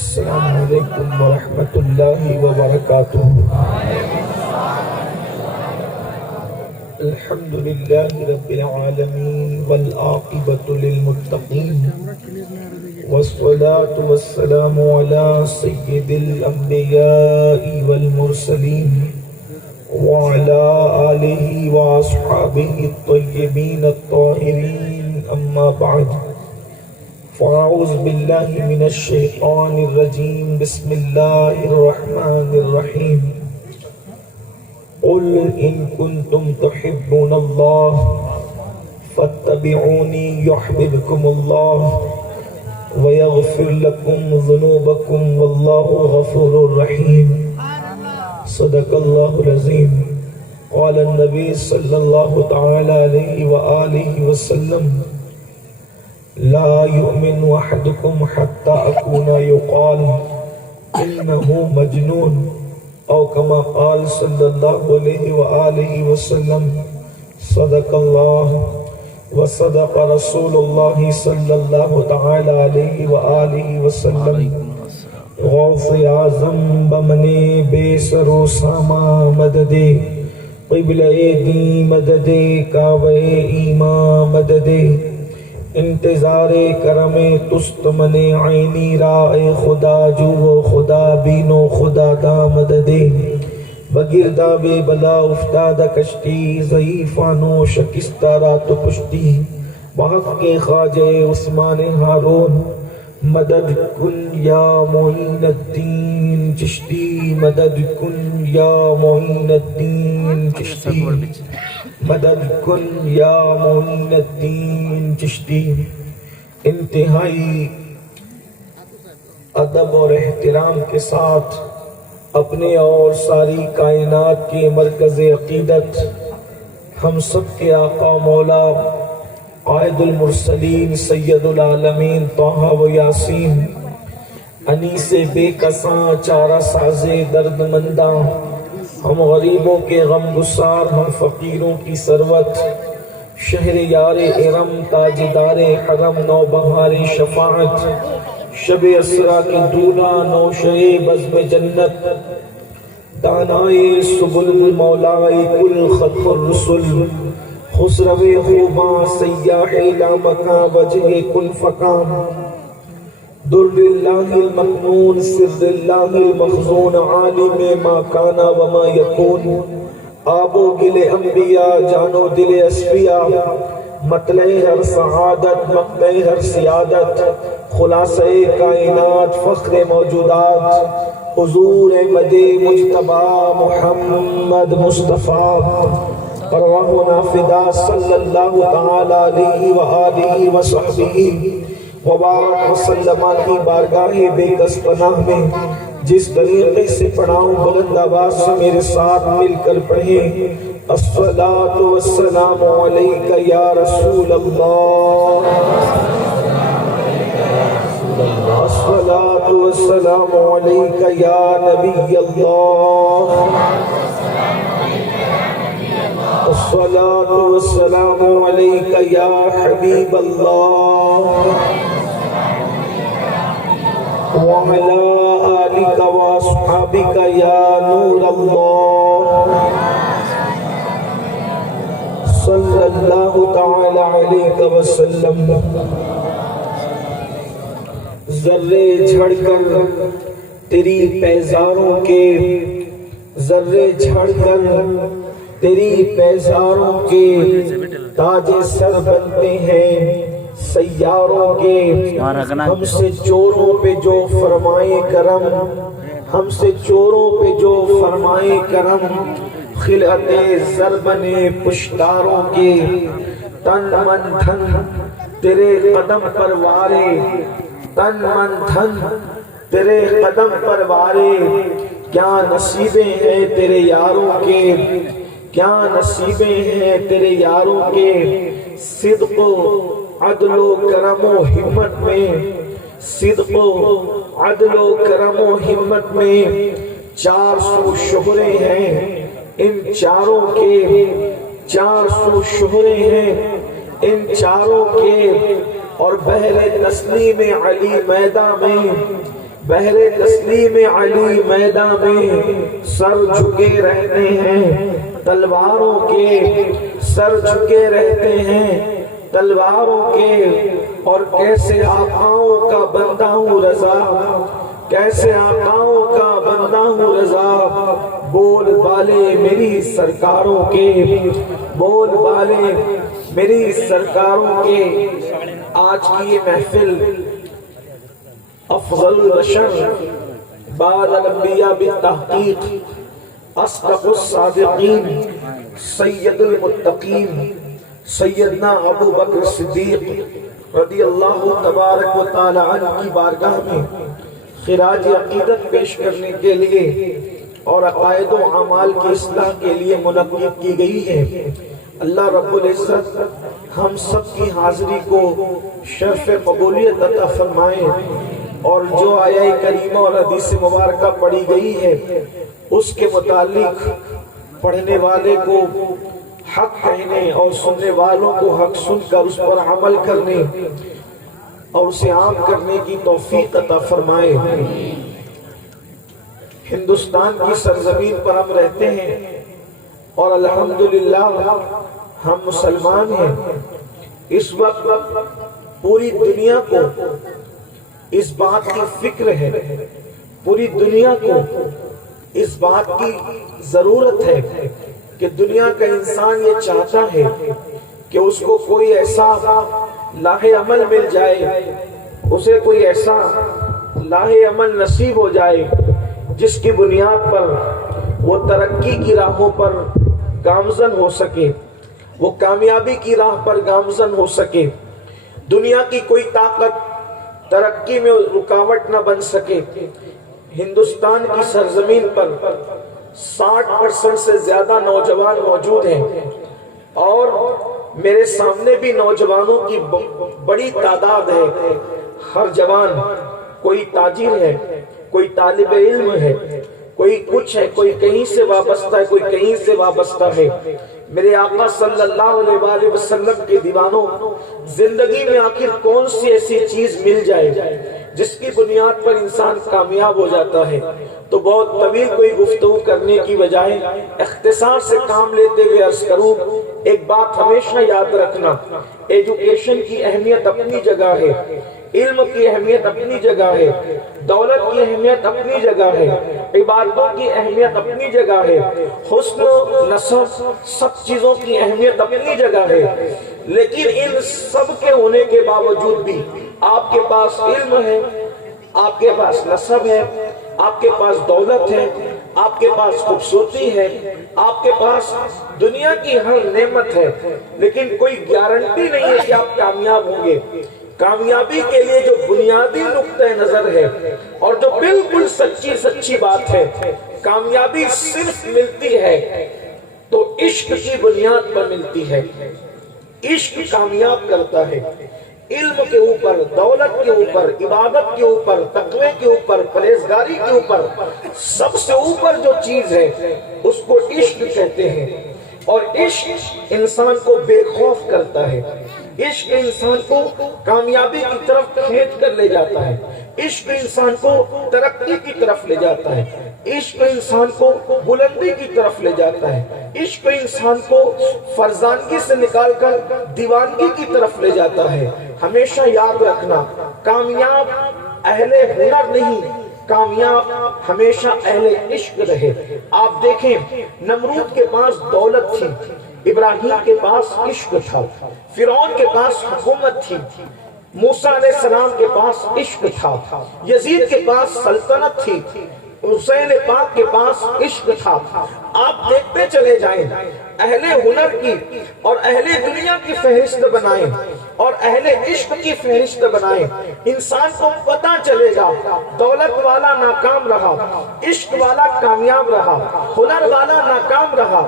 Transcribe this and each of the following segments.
السلام علیکم ورحمۃ اللہ وبرکاتہ۔ الحمد للہ رب العالمین والعاقبۃ للمتقین والصلاة والسلام علی سید الانبیاء والمرسلین وعلی آلہ واصحابہ الطیبین الطاہرین، اما بعد فاعوذ باللہ من الشیطان الرجیم، بسم اللہ الرحمن الرحیم۔ قل ان کنتم تحبون اللہ فاتبعونی یحببکم اللہ ویغفر لکم ذنوبکم واللہ غفور رحیم۔ صدق اللہ العظیم۔ قال النبی صلی اللہ تعالی علیہ وآلہ وسلم: لا يؤمن احدكم حتى اكون يقال انه مجنون، او كما قال صلی اللہ علیہ وآلہ وسلم۔ صدق اللہ وصدق رسول اللہ صلی اللہ تعالی علیہ وآلہ وسلم۔ غوث اعظم بمن بے سر و ساما مدد، قبلہ دی مدد کعبہ ایمان مدد، انتظار کرم تست من عینی رائے خدا جو خدا بینو خدا دا مدد، بگردہ بے بلا افتادہ کشتی ضعیفانو شکستہ رات پشتی، بحق کے خواجہ عثمان ہارون مدد کن یا معین الدین چشتی، مدد کن یا معین الدین چشتی، مدد کن یا معین الدین چشتی۔ انتہائی ادب اور احترام کے ساتھ اپنے اور ساری کائنات کے مرکز عقیدت، ہم سب کے آقا مولا قائد المرسلین سید العالمین طٰہٰ و یاسین، انیس بے کساں چارہ ساز درد منداں، ہم غریبوں کے غم گسار، ہم فقیروں کی ثروت، شہر یار ارم تاجدار حرم نوبہار شفاعت، شب اسرا کی دولہ نوشے بزم جنت، دانائے سبل مولائے کل خط الرسل، خسرو خوباں سیاح لامکاں وجہ کل فکام، در اللہ المکنون سر اللہ المخزون، عالم ما کانا وما یکون، آب و گل انبیاء جانو دل اسفیاء، مطلع ہر سعادت مقطع ہر سیادت، خلاصہ کائنات فخر موجودات، حضور مد مجتبی محمد مصطفیٰ، ارواحنا فدا صلی اللہ تعالی علیہ وآلہ وصحبہ وبارک وسلم کی بارگاہ بے کس پناہ میں جس طریقے سے پڑھاؤں بلند آواز سے میرے ساتھ مل کر پڑھیں: الصلاۃ والسلام علیک یا رسول اللہ، الصلاۃ والسلام علیک یا نبی اللہ، الصلاۃ والسلام علیک یا حبیب اللہ، وعلی آلک واصحابک یا نور اللہ، صلی اللہ تعالی علیہ وسلم۔ ذرے جھڑ کر تیری پیزاروں کے، ذرے جھڑ کر تیری پیزاروں کے تاج سر بنتے ہیں سیاروں کے، ہم سے چوروں پہ جو فرمائے کرم، ہم سے چوروں پہ جو فرمائے کرم، خلعت زر بنے پشتاروں کے، تن من دھن تیرے قدم پر وارے، تن من دھن تیرے قدم پر وارے، کیا نصیبیں ہیں تیرے یاروں کے، کیا نصیبیں ہیں تیرے یاروں کے، صدق و عدل و کرم و ہمت میں، صدق و عدل و کرم و ہمت میں 400 شہرے ہیں ان چاروں کے، 400 شہرے ہیں ان چاروں کے، اور بحر تسلیم علی میدان میں بہر تسلیم علی میدان میں سر جھکے رہتے ہیں تلواروں کے، سر جھکے رہتے ہیں تلواروں کے، اور کیسے آقاؤں کا بندہ ہوں رضا، کیسے آقاؤں کا بندہ ہوں رضا، بول بالے میری سرکاروں کے، بول بالے میری سرکاروں کے۔ آج کی یہ محفل افضل البشر بعد الانبیاء بالتحقیق اصدق الصادقین سید المتقین سیدنا ابو بکر صدیق رضی اللہ تبارک و تعالی عنہ کی بارگاہ میں خراج عقیدت پیش کرنے کے لیے اور عقائد و اعمال کی اصلاح کے لیے منعقد کی گئی ہے۔ اللہ رب العزت ہم سب کی حاضری کو شرف قبولیت عطا فرمائے، اور جو آیہ کریمہ اور حدیث مبارکہ پڑھی گئی ہے اس کے متعلق پڑھنے والے کو حق کہنے اور سننے والوں کو حق سن کر اس پر عمل کرنے اور اسے عام کرنے کی توفیق عطا فرمائے۔ ہندوستان کی سرزمین پر ہم رہتے ہیں اور الحمدللہ ہم مسلمان ہیں۔ اس وقت پوری دنیا کو اس بات کی فکر ہے، پوری دنیا کو اس بات کی ضرورت ہے کہ دنیا کا انسان یہ چاہتا ہے کہ اس کو کوئی ایسا لاہ عمل مل جائے، اسے کوئی ایسا لاہ عمل نصیب ہو جائے جس کی بنیاد پر وہ ترقی کی راہوں پر گامزن ہو سکے، وہ کامیابی کی راہ پر گامزن ہو سکے، دنیا کی کوئی طاقت ترقی میں رکاوٹ نہ بن سکے۔ ہندوستان کی سرزمین پر 60% سے زیادہ نوجوان موجود ہیں، اور میرے سامنے بھی نوجوانوں کی بڑی تعداد ہے۔ ہر جوان کوئی تاجر ہے، کوئی طالب علم ہے، کوئی کچھ ہے، کوئی کہیں سے وابستہ ہے، کوئی کہیں سے وابستہ ہے۔ میرے آقا صلی اللہ علیہ وسلم کے دیوانوں، زندگی میں آخر کون سی ایسی چیز مل جائے جس کی بنیاد پر انسان کامیاب ہو جاتا ہے؟ تو بہت طویل کوئی گفتگو کرنے کی بجائے اختصار سے کام لیتے ہوئے عرض کروں، ایک بات ہمیشہ یاد رکھنا، ایجوکیشن کی اہمیت اپنی جگہ ہے، علم کی اہمیت اپنی جگہ ہے، دولت کی اہمیت اپنی جگہ ہے، عبادتوں کی اہمیت اپنی جگہ ہے، حسن و نسب سب چیزوں کی اہمیت اپنی جگہ ہے، لیکن ان سب کے ہونے کے باوجود بھی آپ کے پاس علم ہے، آپ کے پاس نسب ہے، آپ کے پاس دولت ہے، آپ کے پاس خوبصورتی ہے، آپ کے پاس دنیا کی ہر نعمت ہے، لیکن کوئی گارنٹی نہیں ہے کہ آپ کامیاب ہوں گے۔ کامیابی کے لیے جو بنیادی نقطہ نظر ہے اور جو بالکل سچی بات ہے، کامیابی صرف ملتی ہے تو عشق کی بنیاد پر ملتی ہے۔ عشق کامیاب کرتا ہے، علم کے اوپر، دولت کے اوپر، عبادت کے اوپر، تقوی کے اوپر، پرہیزگاری کے اوپر، سب سے اوپر جو چیز ہے اس کو عشق کہتے ہیں، اور عشق انسان کو بے خوف کرتا ہے، عشق انسان کو کامیابی کی طرف کھینچ کر لے جاتا ہے، عشق انسان کو ترقی کی طرف لے جاتا ہے، عشق انسان کو بلندی کی طرف لے جاتا ہے، عشق انسان کو فرزانگی سے نکال کر دیوانگی کی طرف لے جاتا ہے۔ ہمیشہ یاد رکھنا، کامیاب اہل ہنر نہیں، کامیاب ہمیشہ اہل عشق رہے۔ آپ دیکھیں، نمرود کے پاس دولت تھی، ابراہیم کے پاس عشق تھا، فرعون کے پاس حکومت تھی، موسیٰ علیہ السلام کے پاس عشق تھا، یزید کے پاس سلطنت تھی، حسین پاک کے پاس عشق تھا۔ آپ دیکھتے چلے جائیں، اہل ہنر کی اور اہل دنیا کی فہرست بنائیں اور اہل عشق کی فہرست بنائیں، انسان کو پتہ چلے گا دولت والا ناکام رہا، عشق والا کامیاب رہا، ہنر والا ناکام رہا،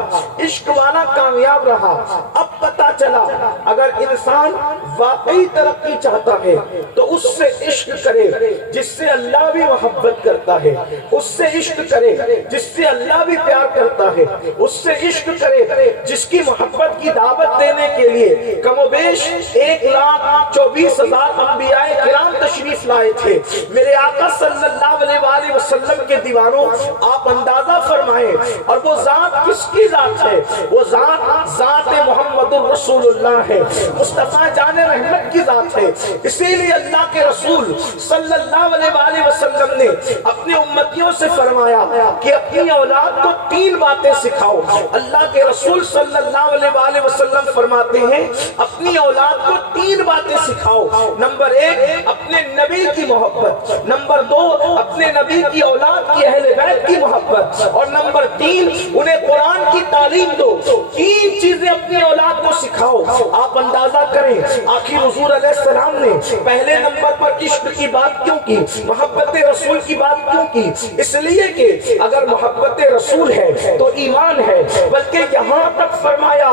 عشق والا کامیاب رہا۔ اب پتہ چلا اگر انسان واقعی ترقی چاہتا ہے تو اس سے عشق کرے جس سے اللہ بھی محبت کرتا ہے، اس سے عشق کرے جس سے اللہ بھی پیار کرتا ہے، اس سے عشق کرے جس کی محبت کی دعوت دینے کے لیے کم و بیش 1,24,000 انبیاء کرام تشریف لائے تھے میرے آقا صلی اللہ علیہ وسلم کے دیوانوں، آپ اندازہ فرمائیں، اور وہ ذات کس کی ذات ہے؟ وہ ذات محمد الرسول اللہ ہے، مصطفیٰ جان رحمت کی ذات ہے۔ اسی لیے اللہ کے رسول صلی اللہ علیہ وسلم نے اپنی امتیوں سے فرمایا کہ اپنی اولاد کو 3 باتیں سکھاؤ۔ اللہ کے رسول صلی اللہ علیہ وسلم فرماتے ہیں اپنی اولاد کو 3 باتیں سکھاؤ۔ نمبر 1 اپنے نبی کی محبت، نمبر 2 اپنے نبی کی اولاد کی اہل بیت کی محبت، اور نمبر 3 انہیں قرآن کی تعلیم دو۔ 3 چیزیں اپنی اولاد کو سکھاؤ۔ آپ اندازہ کریں آخر حضور علیہ السلام نے پہلے نمبر پر عشق کی بات کیوں کی، محبت رسول کی بات کیوں کی؟ اس لیے کہ اگر محبت رسول ہے تو ایمان ہے، بلکہ یہاں تک فرمایا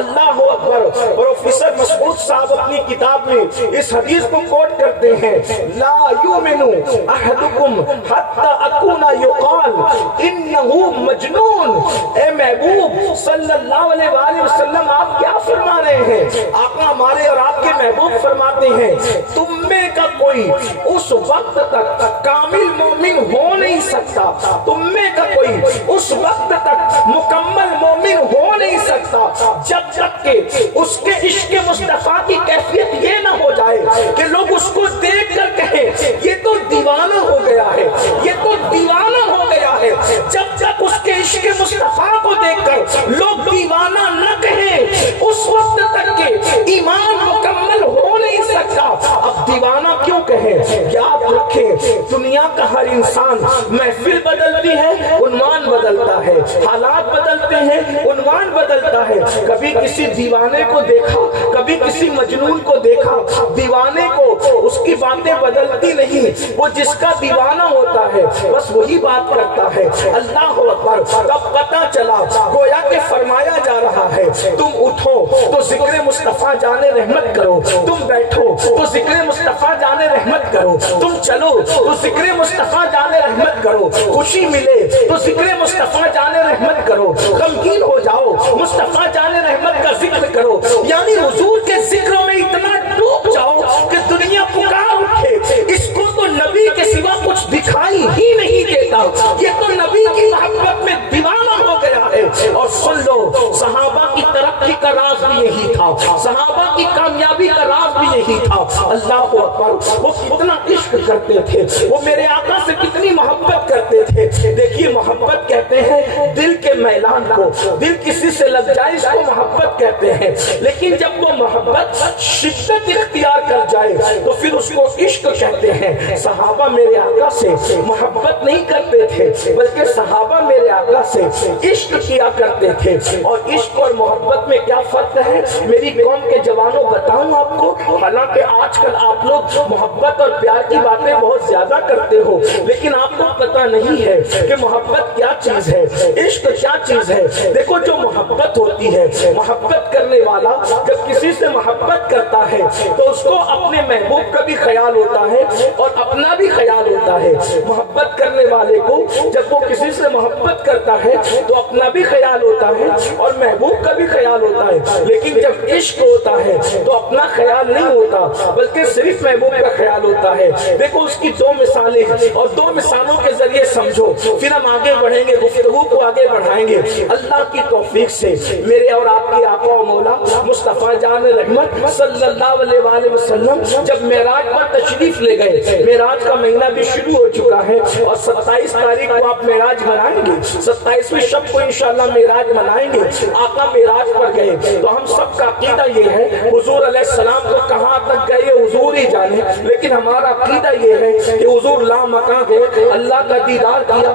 اللہ اکبر، پروفیسر مسعود صاحب اپنی کتاب میں اس حدیث کو کوٹ کرتے ہیں، لا یؤمن احدکم حتی اکون یقال انہ مجنون۔ اے محبوب صلی اللہ علیہ وسلم آپ کیا فرما رہے ہیں؟ آقا ہمارے اور آپ کے محبوب فرماتے ہیں تم میں کا کوئی اس وقت تک کامل مومن ہو نہیں سکتا، تم میں کا کوئی اس وقت تک مکمل مومن ہو نہیں سکتا جب تک کہ اس کے عشق مصطفیٰ کی کیفیت یہ نہ ہو جائے کہ لوگ اس کو دیکھ کر کہیں یہ تو دیوانہ ہو گیا ہے، یہ تو دیوانہ ہو گیا ہے۔ جب تک اس کے عشق مصطفیٰ کو دیکھ کر لوگ دیوانہ نہ کہیں اس وقت تک کہ ایمان مکمل ہو نہیں سکتا۔ اب دیوانہ کیوں کہیں؟ یاد رکھیں دنیا کا ہر انسان محفل بدلتی ہے، عنوان بدلتا ہے، حالات بدلتے ہیں، عنوان بدلتا ہے۔ کبھی کسی دیوانے کو دیکھا، کبھی کسی مجنون کو دیکھا، دیوانے کو اس کی باتیں بدلتی نہیں، وہ جس کا دیوانہ ہوتا ہے بس وہی بات کرتا ہے۔ اللہ اکبر، تب پتہ چلا گویا کہ فرمایا جا رہا ہے تم اٹھو تو ذکر مصطفیٰ جان رحمت کرو، تم بیٹھو تو ذکر مصطفیٰ جان رحمت کرو، تم چلو تو ذکر مصطفیٰ جان رحمت کرو، خوشی ملے تو ذکر مصطفیٰ جان رحمت کرو، غمگین ہو جاؤ مصطفیٰ جان رحمت کا ذکر کرو۔ یعنی حضور کے ذکروں میں اتنا ڈوب جاؤ کہ دنیا پکار اٹھے اس کو تو نبی کے سوا کچھ دکھائی ہی نہیں دیتا، یہ تو نبی کی محبت میں دیوانہ ہو گیا ہے۔ اور سن لو صحابہ کی ترقی کا راز بھی یہی تھا، صحابہ کی کامیابی کا راز بھی یہی تھا۔ اللہ اکبر، وہ کتنا عشق کرتے تھے، وہ میرے آقا سے کتنی محبت کرتے تھے۔ دیکھیے محبت کہتے ہیں دل کے میلان کو، دل کسی سے لگ جائے اس کو محبت کہتے ہیں، لیکن جب وہ محبت شدت اختیار کر جائے تو پھر اس کو عشق کہتے ہیں۔ صحابہ میرے آقا سے محبت نہیں کرتے تھے بلکہ صحابہ میرے آقا سے عشق کیا کرتے تھے۔ اور عشق اور محبت میں کیا فرق ہے میری قوم کے جوانوں بتاؤں آپ کو؟ حالانکہ آج کل آپ لوگ محبت اور پیار کی باتیں بہت زیادہ کرتے ہو، لیکن آپ کو پتہ نہیں ہے کہ محبت کیا چیز ہے، عشق کیا چیز ہے۔ دیکھو جو محبت ہوتی ہے، محبت کرنے والا جب کسی سے محبت کرتا ہے تو اس کو اپنے محبوب کا بھی خیال ہوتا ہے اور اپنا بھی خیال ہوتا ہے۔ محبت کرنے والے کو جب وہ کسی سے محبت کرتا ہے تو اپنا بھی خیال ہوتا ہے اور محبوب کا بھی خیال ہوتا ہے، لیکن جب عشق ہوتا ہے تو اپنا خیال نہیں ہوتا بلکہ صرف محبوب کا خیال ہوتا ہے۔ دیکھو اس کی 2 مثالیں اور 2 مثالوں کے ذریعے سمجھو، پھر ہم آگے بڑھیں گے، گفتگو کو آگے بڑھائیں گے اللہ کی توفیق سے۔ میرے اور آپ کے آقا و مولا مصطفیٰ جان رحمت صلی اللہ علیہ وسلم جب معراج پر تشریف لے گئے، معراج کا مہینہ بھی شروع ہو چکا ہے اور 27 تاریخ کو آپ معراج منائیں گے، 27ویں شب کو انشاءاللہ معراج منائیں گے۔ آقا معراج پر گئے تو ہم سب کا عقیدہ یہ ہے حضور علیہ السلام کو کہاں تک گئے حضور ہی جانے، لیکن ہمارا عقیدہ یہ ہے کہ حضور لامکاں گئے، اللہ کا دیدار کیا،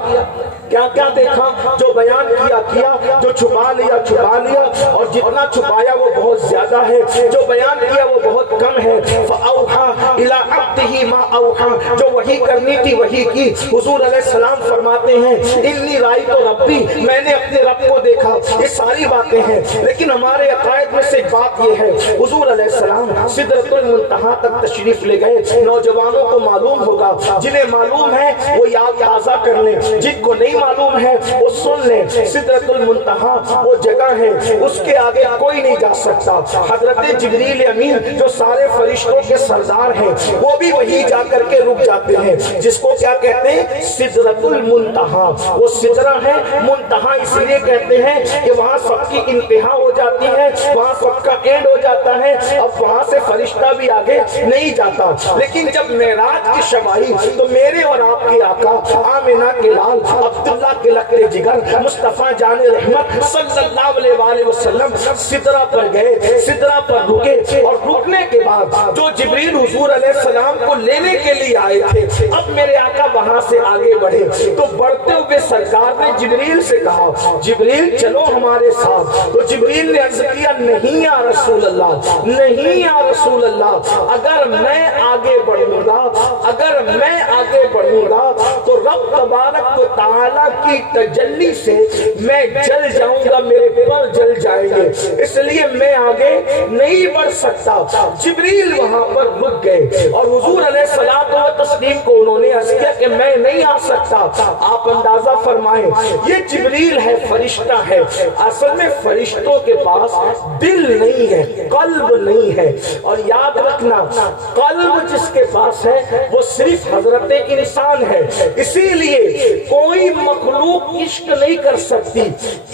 کیا کیا دیکھا، جو بیان کیا، جو چھپا لیا اور جتنا چھپایا وہ بہت زیادہ ہے، جو بیان کیا وہ بہت کم ہے۔ فَأَوْحَى إِلَىٰ عَبْدِهِ مَا أَوْحَى، جو وحی کرنی تھی وحی کی. حضور علیہ السلام فرماتے ہیں انی رأیت ربی, میں نے اپنے رب کو دیکھا. یہ ساری باتیں ہیں, لیکن ہمارے عقائد میں سے ایک بات یہ ہے, حضور علیہ السلام سدرۃ المنتہا تک تشریف لے گئے. نوجوانوں کو معلوم ہوگا, جنہیں معلوم ہے وہ یاد تازہ کر لیں, جن کو نہیں معلوم ہے وہ سن لیں. سدرۃ المنتہا وہ جگہ ہے, اس کے آگے کوئی نہیں جا سکتا. حضرت جبریل امین جو سارے فرشتوں کے سردار ہیں, وہ بھی وہی جا کر کے رک جاتے ہیں, جس کو کیا کہتے ہیں, سدرۃ المنتہا. وہ سدرہ ہے, منتہا اس لیے کہتے ہیں کہ وہاں سب کی انتہا ہو جاتی ہے, وہاں سب کا اینڈ ہو جاتا ہے. اب وہاں سے فرشتہ بھی آگے نہیں جاتا. لیکن جب معراج کی شب آئی تو میرے اور آپ کے آقا آمنہ کے لال عبداللہ کے لقب جگر مصطفیٰ جان رحمت صلی اللہ علیہ وآلہ وسلم سدرہ پر گئے, سدرہ پر رکے, اور رکنے کے بعد جو جبریل حضور علیہ السلام کو لینے کے لیے آئے تھے, اب میرے آقا وہاں سے آگے بڑھے تو بڑھتے ہوئے سرکار نے جبریل سے کہا جبریل چلو ہمارے ساتھ. تو جبریل نے عرض کیا نہیں یا رسول اللہ, نہیں یا رسول اللہ, اگر میں آگے بڑھوں گا, اگر میں آگے بڑھوں گا تو رب تبارک و تعالیٰ کی تجلی سے میں جل جاؤں گا, میرے پر جل جائیں گے, اس لیے میں آگے نہیں بڑھ سکتا. جبریل وہاں پر رک گئے اور حضور علیہ الصلوۃ والتسلیم کو انہوں نے عرض کیا کہ میں نہیں آ سکتا. آپ اندازہ فرمائیں, یہ جبریل ہے, فرشتہ ہے. اصل میں فرشتوں کے پاس دل نہیں ہے, قلب نہیں ہے. اور یاد رکھنا, قلب جس کے پاس ہے وہ صرف حضرت انسان ہے. اسی لیے کوئی مخلوق عشق نہیں کر سکتی,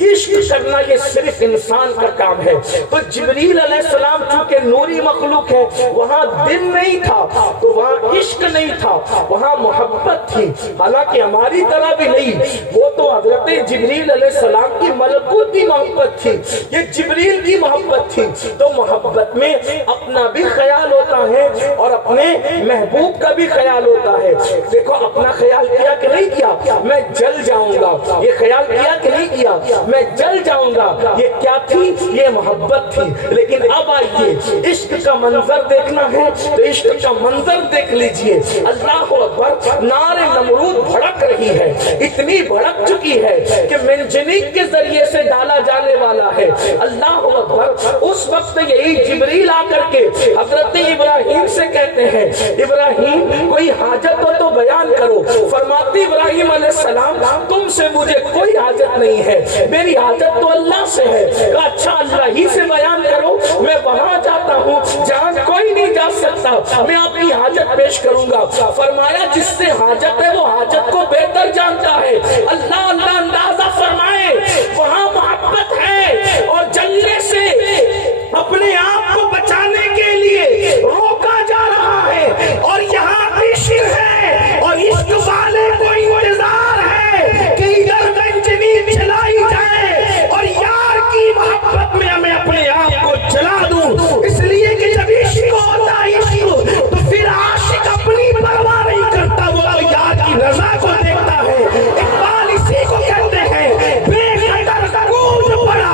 عشق کرنا یہ صرف انسان کا کام ہے. تو جبریل علیہ السلام چونکہ نوری مخلوق ہے, وہاں دل نہیں تھا تو وہاں عشق نہیں تھا, وہاں محبت تھی. حالانکہ ہماری طرح بھی نہیں, وہ تو حضرت جبریل علیہ السلام کی ملکوتی محبت تھی, یہ جبریل کی محبت تھی. تو محبت میں اپنا بھی خیال ہوتا ہے اور اپنے محبوب کا بھی خیال ہوتا ہے. دیکھو اپنا خیال کیا کہ نہیں کیا, میں جل جاؤں گا, یہ خیال کیا کہ نہیں کیا, میں جل جاؤں گا. یہ کیا تھی, یہ محبت تھی. لیکن اب آئیے عشق کا منظر دیکھنا ہے تو عشق کا منظر دیکھ لیجئے. اللہ اکبر, نار نمرود بھڑک رہی ہے, اتنی بھڑک چکی ہے کہ منجنیق کے ذریعے سے ڈالا جانے والا ہے. اللہ اکبر. اس وقت یہی جبریل آ کر کے حضرت ابراہیم سے کہتے ہیں ابراہیم کوئی حاجت ہو تو بیان کرو. فرماتے ابراہیم علیہ السلام تم سے مجھے کوئی حاجت نہیں ہے, میری حاجت تو اللہ سے ہے. اچھا اللہ ہی سے بیان کرو, میں وہاں جاتا ہوں جہاں کوئی نہیں جا سکتا, میں اپنی حاجت پیش کروں گا. فرمایا جس سے حاجت ہے وہ حاجت کو بہتر جانتا ہے. اللہ اللہ اندازہ فرمائے وہاں محبت ہے اور جلنے سے اپنے آپ کو بچانے کے لیے روکا جا رہا ہے. اور یہاں عشق ہے اور عشق والے کو انتظار ہے کہ ادھر گنجنی چلائی جائے اور یار کی محبت میں ہمیں اپنے آپ کو جلا دوں. اس لیے کہ جب عشق ہوتا ہے عشق تو پھر عاشق اپنی پرواہ نہیں کرتا, وہ تو یار کی رضا کو دیکھتا ہے. اقبال اسی کو کہتے ہیں بے قدر کود پڑا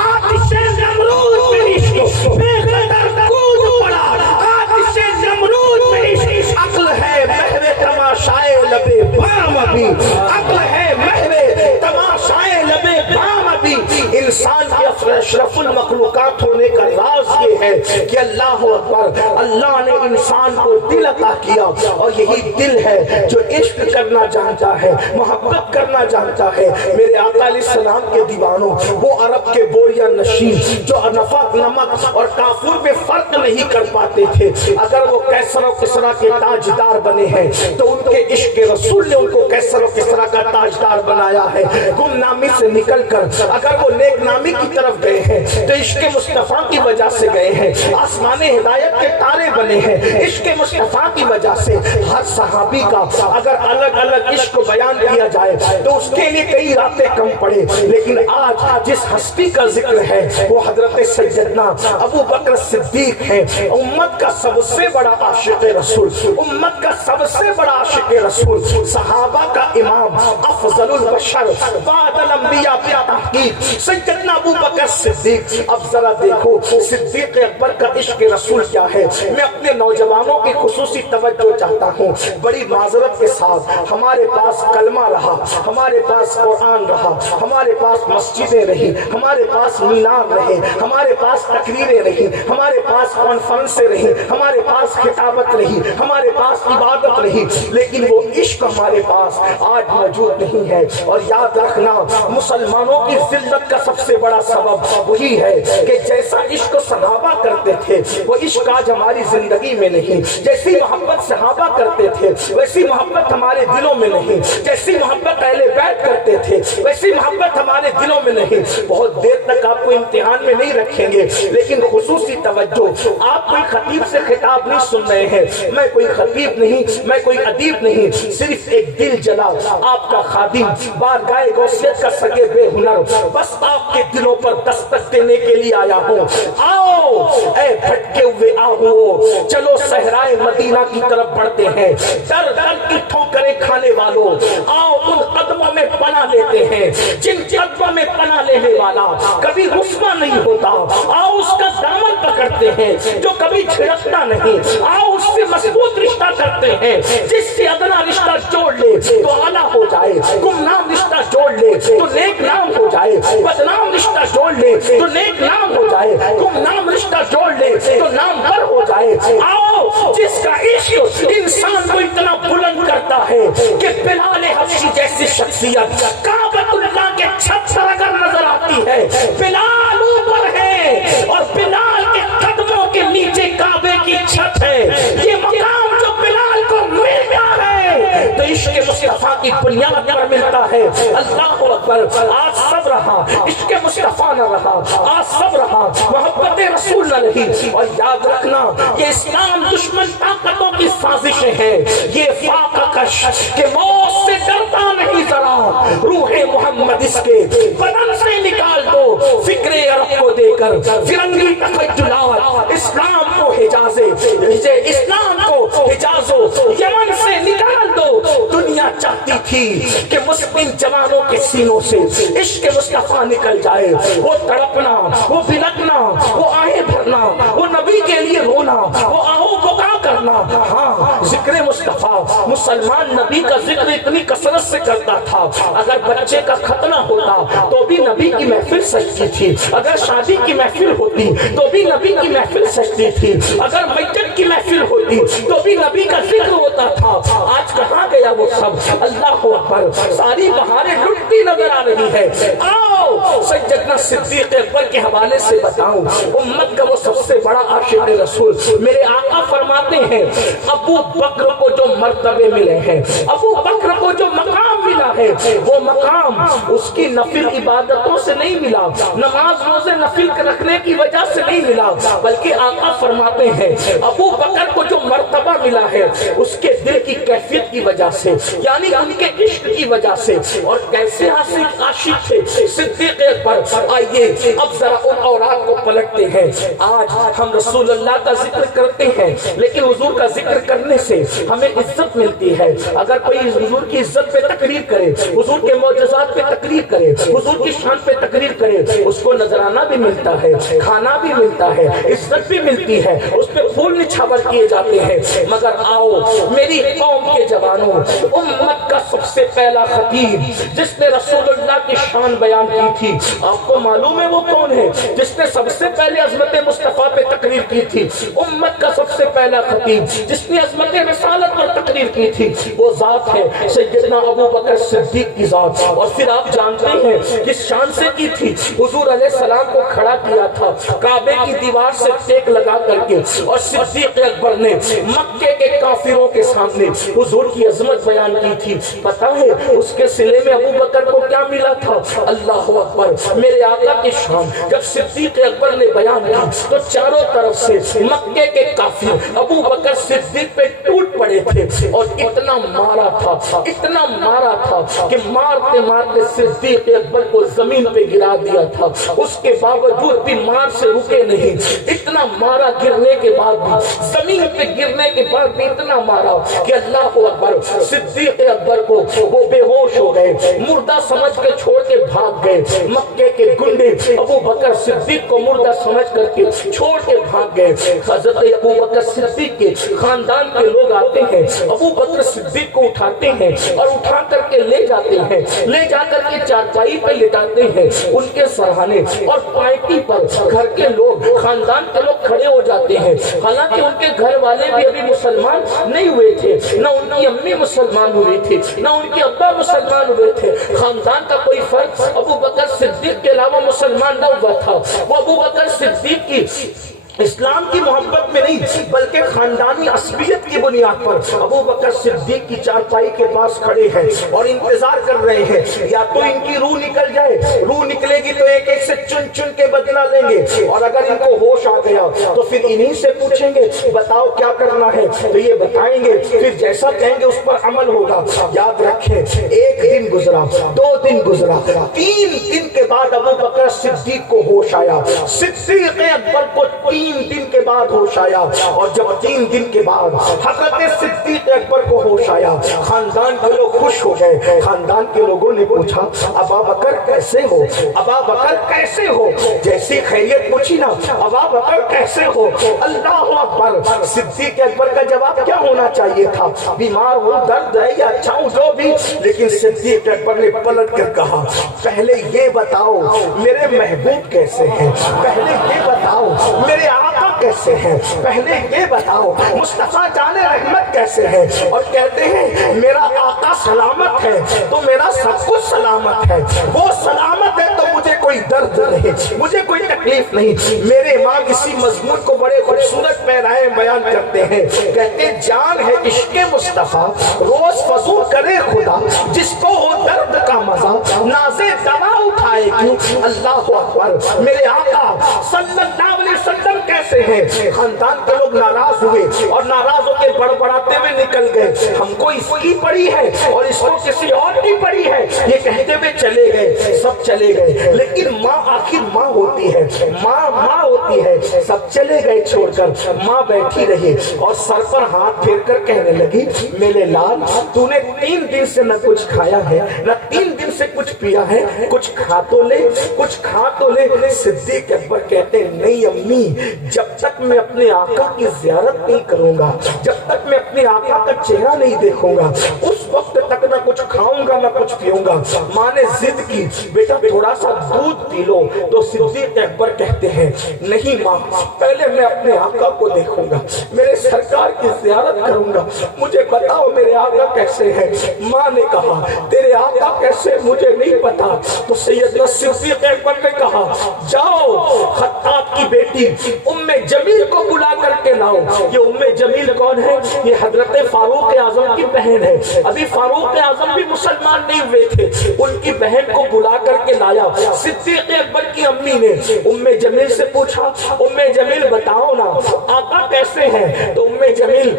آتش نمرود میں عشق, بے قدر کود پڑا آتش نمرود میں عشق. عقل ہے محو تماشائے لبے بام ابھی, عقل ہے محو تماشائے لبے بام ابھی. انسان کی اشرف المخلوقات ہونے کا راز یہ ہے کہ اللہ اکبر, اللہ نے انسان کو دل عطا کیا اور یہی دل ہے جو عشق کرنا جانتا ہے, محبت کرنا جانتا ہے. میرے آقا علیہ السلام کے دیوانوں, وہ عرب کے بوریا نشین جو نفق نمک اور کافور میں فرق نہیں کر پاتے تھے, اگر وہ کیسر و کسرا کے تاجدار بنے ہیں تو ان کے عشق رسول نے ان کو کیسر و کسرا کا تاجدار بنایا ہے. گمنامی سے نکل کر اگر وہ نیک نامی کی طرف گئے ہیں تو عشق مصطفیٰ کی وجہ سے گئے ہیں. آسمان ہدایت کے تارے بنے ہیں عشق مصطفیٰ کی وجہ سے. ہر صحابی کا اگر الگ الگ عشق بیان کیا جائے تو اس کے لیے کئی راتیں کم پڑے. لیکن آج جس ہستی کا ذکر ہے وہ حضرت سیدنا ابو بکر صدیق ہے, امت کا سب سے بڑا عاشق رسول, امت کا سب سے بڑا عاشق رسول, صحابہ کا امام, افضل البشر بعد الانبیاء کی تحقیق سیدنا ابو بکر صدیق. اب ذرا دیکھو صدیق اکبر پیغمبر کا عشق رسول کیا ہے، میں اپنے نوجوانوں کی خصوصی توجہ چاہتا ہوں۔ بڑی معذرت کے ساتھ ہمارے پاس کلمہ رہا، ہمارے پاس قرآن رہا، ہمارے پاس مسجدیں رہی، ہمارے پاس مینار رہے، ہمارے پاس تقریریں رہی، ہمارے پاس کانفرنسیں رہی، ہمارے پاس خطابت رہی، ہمارے پاس عبادت رہی، لیکن وہ عشق ہمارے پاس آج موجود نہیں ہے۔ اور یاد رکھنا، مسلمانوں کی ذلت کا سب سے بڑا سبب وہی ہے کہ جیسا عشق صحابہ کرتے تھے وہ عشق آج ہماری زندگی میں نہیں، جیسی محبت صحابہ کرتے تھے ویسی محبت ہمارے دلوں میں نہیں، جیسی محبت اہل بیت کرتے تھے ویسی محبت ہمارے دلوں میں نہیں۔ بہت دیر تک آپ کو امتحان میں نہیں رکھیں گے، لیکن خصوصی توجہ، آپ کوئی خطیب سے خطاب نہیں سن رہے ہیں، میں کوئی خطیب نہیں، میں کوئی ادیب نہیں، صرف ایک دل جلا آپ کا خادم بارگاہ غوثیت کا سگے بے ہنر، بس آپ کے دلوں پر دستک دینے کے لیے آیا ہوں۔ آؤ اے بھٹکے ہوئے آہو، چلو صحرائے مدینہ کی طرف بڑھتے ہیں، در در کی ٹھوکریں کھانے والوں، آؤ ان قدموں میں پناہ لیتے ہیں جن قدموں میں پناہ لینے والا کبھی رسوا نہیں ہوتا، آؤ اس کا دامن پکڑتے ہیں جو کبھی جھڑکتا نہیں، آؤ اس سے مضبوط رشتہ کرتے ہیں جس سے ادنا رشتہ جوڑ لے تو اعلیٰ ہو جائے، گمنام رشتہ جوڑ لے تو نیک نام ہو جائے، بدنام رشتہ جوڑ لے تو نیک نام ہو جائے، گمنام رشتہ جوڑ لے تو نامور ہو جائے۔ آؤ جس کا عشق انسان کو اتنا بلند کرتا ہے کہ بلال حبشی جیسی شخصیت کعبۃ اللہ کے چھت پر اگر نظر آتی ہے، بلال اوپر ہے اور بلال کے قدموں کے نیچے کعبے کی چھت ہے، یہ مقام جو بلال کو مل گیا ہے تو عشق مصطفیٰ کی بنیاد پر ملتا ہے۔ اللہ اکبر، آج سب رہا، عشق مصطفیٰ نہ رہا، آج سب رہا، محبت رسول نہ رہی۔ اور یاد رکھنا، یہ اسلام دشمن طاقتوں کی سازشیں ہیں، یہ فاقہ کش کہ موت سے ڈرتا نہیں ذرا، روح محمد اس کے بدن سے نکال دو، فکر عرب کو دے کر فرنگی تخیلات، اسلام کو اسلام کو حجاز و یمن سے نکال دو۔ دنیا چاہتی تھی کہ مسلم جوانوں کے سینوں سے عشق مصطفیٰ نکل جائے، وہ تڑپنا، وہ بلکنا، وہ آہیں بھرنا، وہ نبی کے لیے رونا، وہ آہو بکا کرنا۔ ہاں، ذکر مصطفیٰ، مسلمان نبی کا ذکر اتنی کثرت سے کرتا تھا، اگر بچے کا ختنہ ہوتا تو بھی نبی کی محفل سجتی تھی، اگر شادی کی محفل ہوتی تو بھی نبی کی محفل سجتی تھی، اگر میت کی محفل ہوتی تو بھی نبی کا ذکر ہوتا تھا۔ آج کہاں گیا وہ سب؟ اللہ اکبر، ساری بہاریں لٹتی نظر آ رہی ہے۔ آؤ سیدنا صدیق اکبر کے حوالے سے بتاؤں، امت کا وہ سب سے بڑا عاشق رسول، میرے آقا فرماتے ہیں ابو بکر کو جو مرتبے ملے ہیں، ابو بکر کو جو مقام ملا ہے، وہ مقام اس کی نفل عبادتوں سے نہیں ملا، نماز روزے نفل رکھنے کی وجہ سے نہیں ملا، بلکہ آقا فرماتے ہیں ابو بکر کو جو مرتبہ ملا ہے اس کے دل کی کیفیت کی وجہ سے، یعنی ان کے عشق کی وجہ سے۔ اور کیسے عاشق تھے صدیق اکبر؟ آئیے اب ذرا ان اوراق کو پلٹتے ہیں۔ آج ہم رسول اللہ کا ذکر کرتے ہیں، لیکن حضور کا ذکر کرنے سے ہمیں عزت ملتی ہے۔ اگر کوئی حضور کی عزت پہ تقریر کرے، حضور کے معجزات پہ تقریر کرے، حضور کی شان پہ تقریر کرے، اس کو نذرانہ بھی ملتا ہے، کھانا بھی ملتا ہے، عزت بھی ملتی ہے، اس پہ پھول نچھاور کیے جاتے ہیں۔ مگر آؤ میری قوم کے جوانوں، امت کا سب سے پہلا خطیب جس نے رسول اللہ کی شان بیان کی تھی، آپ کو معلوم ہے وہ کون ہے؟ جس نے سب سے پہلے عظمت مصطفیٰ پہ تقریر کی تھی، امت کا سب سے پہلا خطیب جس نے عظمت رسالت پر تقریر کی تھی، وہ ذات ہے سیدنا ابو بکر صدیق کی ذات۔ اور پھر آپ جانتے ہیں کس شان سے کی تھی؟ حضور علیہ السلام کو کھڑا کیا تھا کعبے کی دیوار سے ٹیک لگا کر کے، اور صدیق اکبر نے مکے کے کافروں کے سامنے حضور کی عظمت بیان کی تھی۔ پتہ ہے اس کے سلے میں ابو بکر کو کیا ملا تھا؟ اللہ اکبر، میرے آقا کی شان جب صدیق اکبر نے بیان کی تو چاروں طرف سے مکے کے کافر ابو بکر صدیق پہ ٹوٹ پڑے تھے، اور اتنا مارا تھا کہ مارتے مارتے صدیق اکبر کو زمین پہ گرا دیا تھا. اس کے باوجود بھی مار سے رکے نہیں. اتنا مارا گرنے کے بعد بھی, زمین پہ گرنے کے بعد بھی اتنا مارا کہ اللہ اکبر, صدیق اکبر کو وہ بے ہوش ہو گئے, مردہ سمجھ کے چھوڑ کے بھاگ گئے. مکے کے گنڈے ابو بکر صدیق کو مردہ سمجھ کر کے چھوڑ کے بھاگ گئے. حضرت ابو بکر صدیق کے خاندان کے لوگ آتے ہیں, ابو بکر صدیق کو اٹھاتے ہیں اور اٹھا کر کے لے جاتے ہیں, لے جا کر کے چارپائی پہ لٹاتے ہیں. ان کے سرہانے اور پائٹی پر گھر کے لوگ, خاندان کے لوگ کھڑے ہو جاتے ہیں. حالانکہ ان کے گھر والے بھی ابھی مسلمان نہیں ہوئے تھے, نہ ان کی امی مسلمان ہوئی تھی, نہ ان کے ابا مسلمان ہوئے تھے. خاندان کا کوئی فرد ابو بکر صدیق کے علاوہ مسلمان نہ ہوا تھا. وہ ابو بکر صدیق کی اسلام کی محبت میں نہیں بلکہ خاندانی عصبیت کی بنیاد پر ابو بکر صدیق کی چارپائی کے پاس کھڑے ہیں اور انتظار کر رہے ہیں یا تو ان کی روح نکل جائے, روح نکلے گی تو ایک ایک سے چن چن کے بدلہ لیں گے, اور اگر ان کو ہوش آ گیا تو پھر انہی سے پوچھیں گے بتاؤ کیا کرنا ہے, تو یہ بتائیں گے, پھر جیسا کہیں گے اس پر عمل ہوگا. یاد رکھیں, ایک دن گزرا, 2 دن گزرا, 3 دن کے بعد ابو بکر صدیق کو ہوش آیا. صدیق اکبر کو 3 دن کے بعد ہوش آیا, اور جب 3 دن کے بعد حضرت صدیق اکبر کو ہوش آیا, خاندان کے لوگ خوش ہو گئے. خاندان کے لوگوں نے پوچھا ابا بکر کیسے ہو, ابا بکر کیسے ہو, جیسی خیریت پوچھی نا, ابا بکر کیسے ہو. اللہ اکبر, صدیق اکبر کا جواب کیا ہونا چاہیے تھا, بیمار ہوں, درد ہے یا اچھا ہوں, جو بھی, لیکن صدیق اکبر نے پلٹ کر کہا پہلے یہ بتاؤ میرے محبوب کیسے ہیں, پہلے یہ بتاؤ میرے آقا کیسے ہیں, پہلے یہ بتاؤ مصطفیٰ جان رحمت کیسے ہیں. اور کہتے ہیں میرا آقا سلامت ہے تو میرا سب کچھ سلامت ہے, وہ سلامت ہے تو مجھے کوئی درد نہیں, مجھے کوئی تکلیف نہیں. میرے امام اسی مضمون کو بڑے خوبصورت پیرائے بیان کرتے ہیں, کہتے جان ہے عشق مصطفیٰ روز فضو کرے خدا, جس کو ہو درد کا مزہ نازے دوا اٹھائے کیوں. اللہ اکبر, میرے آقا صلی اللہ علیہ وسلم کیسے ہیں. خاندان کے لوگ ناراض ہوئے اور ناراض ہو کے بڑبڑاتے ہوئے نکل گئے, ہم کو اس کی پڑی ہے اور اس کو کسی اور کی پڑی ہے, یہ کہتے ہوئے چلے گئے. سب چلے گئے, لیکن ماں آخر ماں ہوتی ہے, ماں ہوتی ہے. سب چلے گئے چھوڑ کر, ماں بیٹھی رہی اور سر پر ہاتھ پھیر کر کہنے لگی میرے لال تو نے 3 دن سے نہ کچھ کھایا ہے, نہ 3 دن سے کچھ پیا ہے, کچھ کھا تو لے, کچھ کھا تو لے. صدیق اکبر کہتے نہیں امی, جب تک میں اپنے آقا کی زیارت نہیں کروں گا, جب تک میں اپنے آقا کا چہرہ نہیں دیکھوں گا, اس وقت تک نہ کچھ کھاؤں گا نہ کچھ پیوں گا. ماں نے ضد کی بیٹا تھوڑا سا دودھ پی لو, تو صدیق اکبر کہتے ہیں نہیں ماں, پہلے میں اپنے آقا کو دیکھوں گا, میرے سرکار کی زیارت کروں گا, مجھے بتاؤ میرے آقا کیسے ہیں. ماں نے کہا تیرے آقا کیسے مجھے نہیں پتا. تو سیدنا صدیق اکبر نے کہا جاؤ خطاب کی بیٹی ام جمیل کو بلا کر کے لاؤ. یہ ام جمیل کون ہے, یہ حضرت فاروق اعظم کی بہن ہے. ابھی فاروق اعظم بھی مسلمان نہیں ہوئے تھے, ان کی بہن کو بلا کر کے لایا. صدیق اکبر کی امی نے ام جمیل سے پوچھا ام جمیل بتاؤ نا آقا کیسے ہیں. تو ام جمیل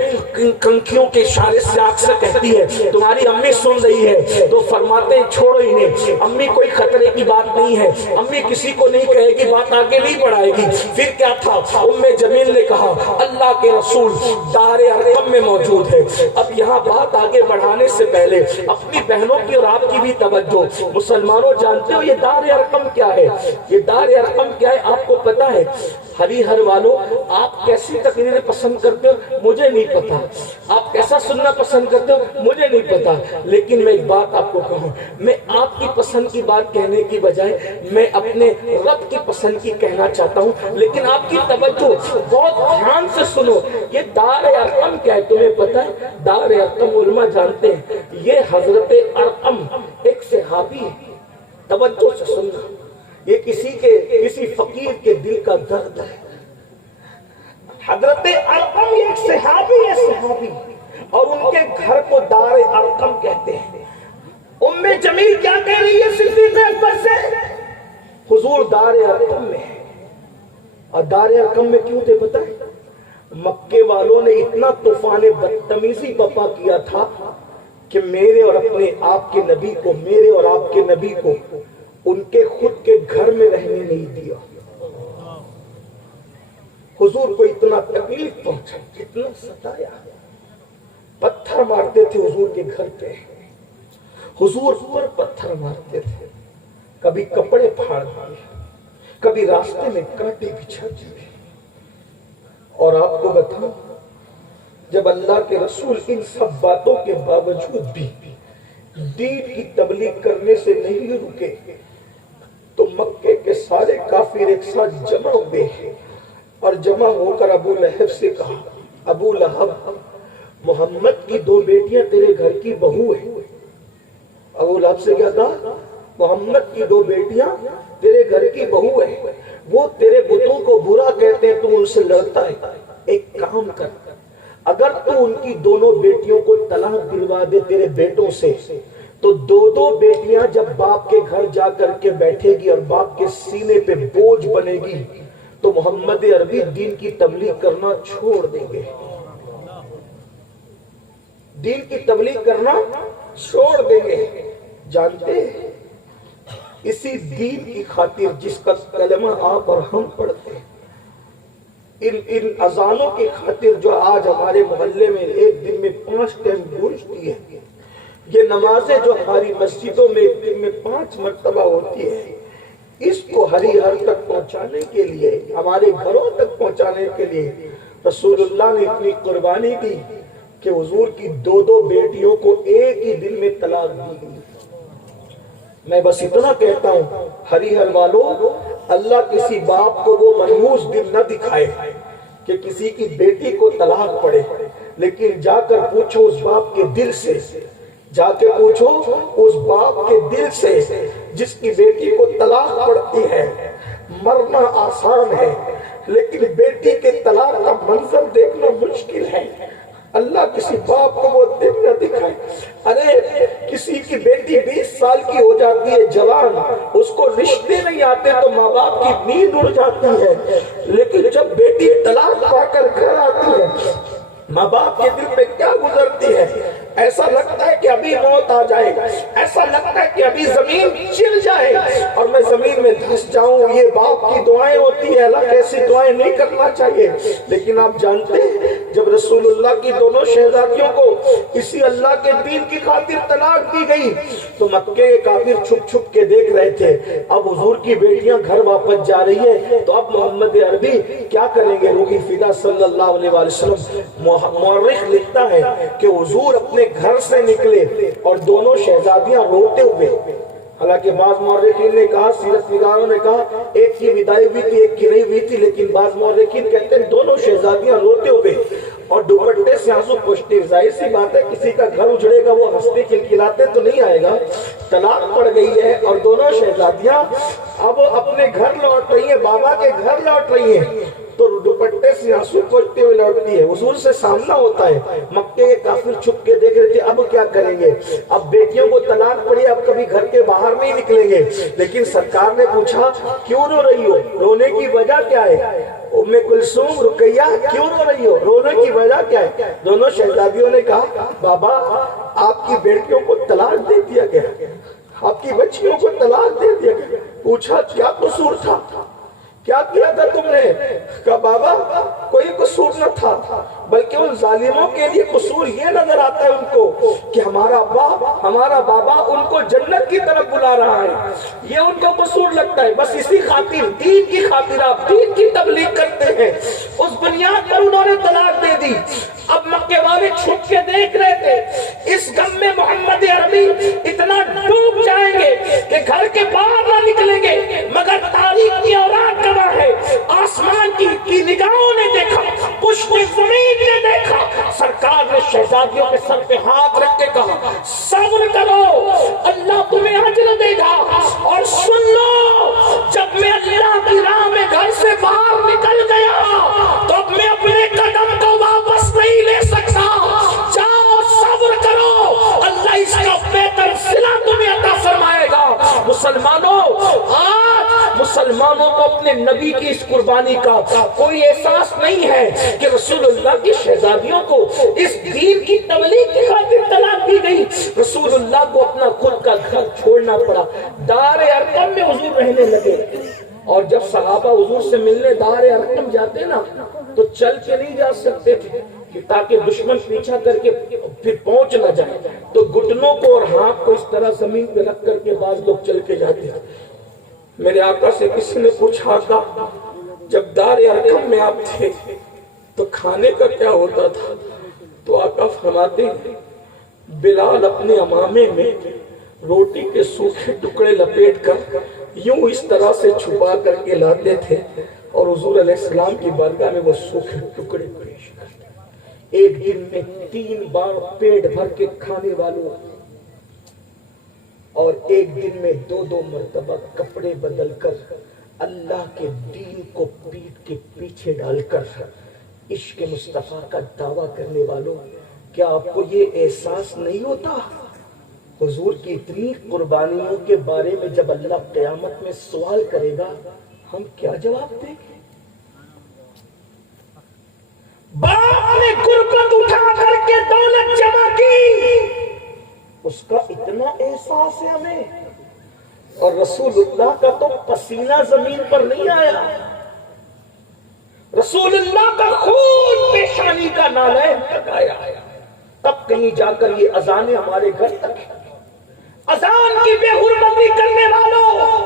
کنکھیوں کے اشارے سے آنکھ سے کہتی ہے تمہاری امی سن رہی ہے. تو فرماتے ہیں چھوڑو انہیں, امی کوئی خطرے کی بات نہیں ہے, امی کسی کو نہیں کہے گی, بات آگے نہیں بڑھائے گی. پھر کیا تھا, ام جمیل نے کہا اللہ کے رسول دار ارقم میں موجود ہے. اب یہاں بات آگے بڑھانے سے پہلے اپنی بہنوں کی اور آپ کی بھی توجہ. مسلمانوں جانتے ہو یہ دار ارقم کیا ہے, یہ دار ارقم کیا ہے آپ کو پتا ہے. ہری ہر والوں آپ کیسی تقریریں پسند کرتے ہو مجھے نہیں پتا, آپ کیسا سننا پسند کرتے ہو مجھے نہیں پتا, لیکن میں ایک بات آپ کو کہوں, میں آپ کی پسند کی بات کہنے کی بجائے میں اپنے رب کی پسند کی کہنا چاہتا ہوں. لیکن آپ کی توجہ بہت دھیان سے سنو, یہ دار ارقم کیا ہے تمہیں پتا ہے. دار ارقم علماء جانتے ہیں یہ حضرت ارقم ایک صحابی ہے. توجہ سے سننا, یہ کسی فقیر کے دل کا درد ہے. حضرت ارقم ایک صحابی ہے, صحابی, اور ان کے گھر کو دار ارقم کہتے ہیں. ام جمیل کیا کہہ رہی ہے صدیق اکبر سے, حضور دار ارقم میں ہے. اور دار ارقم میں کیوں تھے پتہ ہے, مکے والوں نے اتنا طوفان بدتمیزی بپا کیا تھا کہ میرے اور اپنے آپ کے نبی کو، میرے اور آپ کے نبی کو ان کے خود کے گھر میں رہنے نہیں دیا. حضور کو اتنا تکلیف پہنچا، اتنا ستایا، پتھر مارتے تھے حضور کے گھر پہ، حضور پر پتھر مارتے تھے، کبھی کپڑے پھاڑ دیے، کبھی راستے میں کانٹے بچھا دیے. اور آپ کو بتاؤں، جب اللہ کے رسول ان سب باتوں کے باوجود بھی دین کی تبلیغ کرنے سے نہیں رکے تو مکے کے سارے کافر ایک ساتھ جمع ہوئے اور جمع ہو کر ابو لہب سے کہا، ابو لہب، محمد کی 2 بیٹیاں تیرے گھر کی بہو ہیں. ابو لہب سے کیا کہا؟ محمد کی 2 بیٹیاں تیرے گھر کی بہو ہیں، وہ تیرے بتوں کو برا کہتے ہیں، تو ان سے لڑتا ہے. ایک کام کر، اگر تو ان کی دونوں بیٹیوں کو طلاق دلوا دے تیرے بیٹوں سے تو 2 بیٹیاں جب باپ کے گھر جا کر کے بیٹھے گی اور باپ کے سینے پہ بوجھ بنے گی تو محمد عربی دین کی تبلیغ کرنا چھوڑ دیں گے، دین کی تبلیغ کرنا چھوڑ دیں گے. جانتے ہیں اسی دین کی خاطر جس کا کلمہ آپ اور ہم پڑھتے ہیں، ان اذانوں کی خاطر جو آج ہمارے محلے میں ایک دن میں 5 ٹائم گونجتی ہے، یہ نمازیں جو ہماری مسجدوں میں ایک دن میں 5 مرتبہ ہوتی ہے، اس کو ہری ہر تک پہنچانے کے لیے، ہمارے گھروں تک پہنچانے کے لیے رسول اللہ نے اتنی قربانی دی کہ حضور کی 2 بیٹیوں کو ایک ہی دن میں طلاق دی گئی. میں بس اتنا کہتا ہوں، ہری ہر والوں، اللہ کسی باپ کو وہ منحوس دن نہ دکھائے کہ کسی کی بیٹی کو طلاق پڑے، لیکن جا کر پوچھو اس باپ کے دل سے، جا کے پوچھو اس باپ کے دل سے جس کی بیٹی کو طلاق پڑتی ہے. مرنا آسان ہے لیکن بیٹی کے طلاق کا منظر دیکھنا مشکل ہے. اللہ کسی باپ کو وہ دن نہ دکھائے. ارے کسی کی بیٹی 20 سال کی ہو جاتی ہے، جوان، اس کو رشتے نہیں آتے تو ماں باپ کی نیند اڑ جاتی ہے، لیکن جب بیٹی طلاق پا کر گھر آتی ہے ماں باپ کے دل پہ کیا گزرتی ہے؟ ایسا لگتا ہے کہ ابھی موت آ جائے، ایسا لگتا ہے کہ ابھی زمین چل جائے اور میں زمین میں دھس جاؤں. یہ باپ کی دعائیں ہوتی ہیں، اللہ کیسی دعائیں نہیں کرنا چاہیے. لیکن آپ جانتے ہیں جب رسول اللہ کی دونوں شہزادیوں کو اسی اللہ کے دین کی خاطر طلاق دی گئی تو مکے کے کافر چھپ چھپ کے دیکھ رہے تھے. اب حضور کی بیٹیاں گھر واپس جا رہی ہے تو اب محمد عربی کیا کریں گے؟ روحی فدا صلی اللہ علیہ وسلم مورخ لکھتا ہے کہ حضور اپنے گھر سے نکلے اور دونوں شہزادیاں روتے ہوئے، حالانکہ بعض مورخین نے کہا، سیرت نگاروں نے کہا ایک کی وداعی ہوئی تھی ایک کی نہیں ہوئی تھی، لیکن بعض مورخین کہتے ہیں دونوں شہزادیاں روتے ہوئے اور دوپٹے سے آنسو پوچھتے. ظاہر سی بات ہے کسی کا گھر اجڑے گا وہ ہنستے کھلکھلاتے تو نہیں آئے گا. طلاق پڑ گئی ہے اور دونوں شہزادیاں اب اپنے گھر لوٹ رہی ہیں، بابا کے گھر لوٹ رہی ہیں تو دوپٹے سے آنسو پوچھتے ہوئے لوٹتی ہے. حضور سے سامنا ہوتا ہے، مکے کے کافر چھپ کے دیکھ رہے تھے اب کیا کریں گے. اب بیٹیوں کو طلاق پڑی، اب کبھی گھر کے باہر نہیں نکلیں گے. لیکن سرکار نے پوچھا کیوں رو رہی ہو؟ رونے کی وجہ کیا ہے؟ ام کلثوم، رقیہ، کیوں رو رہی ہو؟ رونے کی وجہ کیا ہے؟ دونوں شہزادیوں نے کہا بابا آپ کی بیٹیوں کو طلاق دے دیا گیا، آپ کی بچیوں کو طلاق دے دیا گیا. پوچھا کیا قصور تھا، کیا کیا تھا تم نے؟ کہا بابا کوئی قصور نہ تھا، بلکہ ان ظالموں کے لیے قصور یہ نظر آتا ہے ان کو کہ ہمارا بابا ان کو جنت کی طرف بلا رہا ہے، یہ ان کو قصور لگتا ہے. بس اسی خاطر، دین کی خاطر آپ دین کی تبلیغ کرتے ہیں، اس بنیاد پر انہوں نے طلاق دے دی. اب مکے والے چھپ کے دیکھ رہے تھے، اس غم میں محمد عربی اتنا ڈوب جائیں گے کہ گھر کے باہر نہ نکلیں گے. مگر تاریخ کی اولاد گواہ ہے، آسمان کی نگاہوں نے دیکھا، پشت زمین نے دیکھا. سرکار نے شہزادیوں کے سر پہ ہاتھ رکھ کے کہا صبر کرو، اللہ تمہیں اجر دے گا. اور سن لو، جب میں اللہ کی راہ میں گھر سے باہر نکل گیا تو اب میں اپنے قدم کو واپس نہیں لے سکتا. جاؤ صبر کرو، اللہ اس کا بہتر صلہ تمہیں عطا فرمائے گا. مسلمانوں، آج مسلمانوں کو اپنے نبی کی اس قربانی کا کوئی احساس نہیں ہے کہ رسول اللہ کی شہزادیوں کو اس دین کی تبلیغ کی خاطر طلاق دی گئی. رسول اللہ کو اپنا خود کا گھر چھوڑنا پڑا. دار ارقم میں حضور رہنے لگے. اور جب صحابہ حضور سے ملنے دار ارقم جاتے نا تو چل کے نہیں جا سکتے تھے کہ تاکہ دشمن پیچھا کر کے پھر پہنچ نہ جائے. تو گھٹنوں کو اور ہاتھ کو اس طرح زمین پہ رکھ کر کے بعض لوگ چل کے جاتے تھے. میرے آقا سے کسی نے پوچھا آقا جب دار ارقم میں آپ تھے تو کھانے کا کیا ہوتا تھا؟ تو آقا فرماتے بلال اپنے امامے میں روٹی کے سوکھے ٹکڑے لپیٹ کر یوں اس طرح سے چھپا کر کے لاتے تھے اور حضور علیہ السلام کی بارگاہ میں وہ سوکھے ٹکڑے پیش کرتے. ایک دن میں 3 بار پیٹ بھر کے کھانے والوں اور ایک دن میں 2 مرتبہ کپڑے بدل کر اللہ کے دین کو پیٹ کے پیچھے ڈال کر عشق مصطفیٰ کا دعویٰ کرنے والوں، کیا آپ کو یہ احساس نہیں ہوتا حضور کی اتنی قربانیوں کے بارے میں جب اللہ قیامت میں سوال کرے گا ہم کیا جواب دیں گے؟ باپ نے غربت اٹھا کر کے دولت جمع کی، اس کا اتنا احساس ہے ہمیں. اور رسول اللہ کا تو پسینہ زمین پر نہیں آیا، رسول اللہ کا خون پیشانی کا نالین تک آیا. تب کہیں جا کر یہ اذانیں ہمارے گھر تک ہیں. اذان کی بے حرمتی کرنے والوں،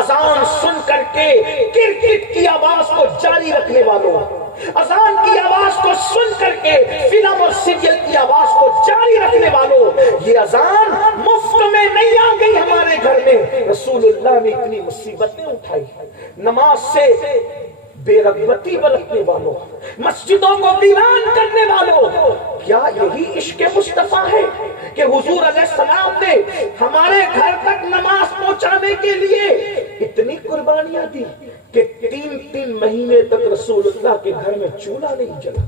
اذان سن کر کے کرکٹ کی آواز کو جاری رکھنے والوں، اذان کی آواز کو سن کر کے فلم اور سیریل کی آواز کو جاری رکھنے والوں، یہ اذان مفت میں نہیں آ گئی ہمارے گھر میں. رسول اللہ نے اتنی مصیبتیں اٹھائی. نماز سے بے رغبتی برتنے والوں، مسجدوں کو ویران کرنے والوں، کیا یہی عشق مصطفیٰ ہے کہ حضور علیہ السلام نے ہمارے گھر تک نماز پہنچانے کے لیے اتنی قربانیاں دی کہ 3 مہینے تک رسول اللہ کے گھر میں چولہا نہیں جلا.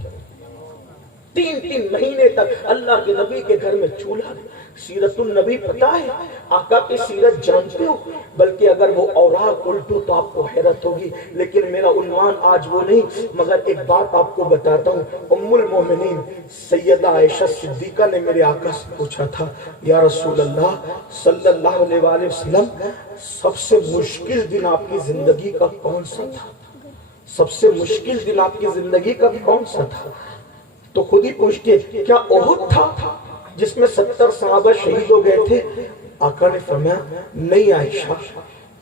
3 مہینے تک اللہ کے نبی کے گھر میں چولہا نہیں. سیرت النبی پتا ہے، آقا کی سیرت جانتے ہو، بلکہ اگر وہ اوراق الٹو تو آپ کو حیرت ہوگی، لیکن میرا عنوان آج وہ نہیں. مگر ایک بات آپ کو بتاتا ہوں. ام المومنین سیدہ عائشہ صدیقہ نے میرے آقا سے پوچھا تھا یا رسول اللہ صلی اللہ علیہ وآلہ وسلم سب سے مشکل دن آپ کی زندگی کا کون سا تھا؟ سب سے مشکل دن آپ کی زندگی کا کون سا تھا؟ تو خود ہی پوچھتے کیا احد تھا جس میں 70 صحابہ شہید ہو گئے تھے؟ آقا نے فرمایا نہیں عائشہ،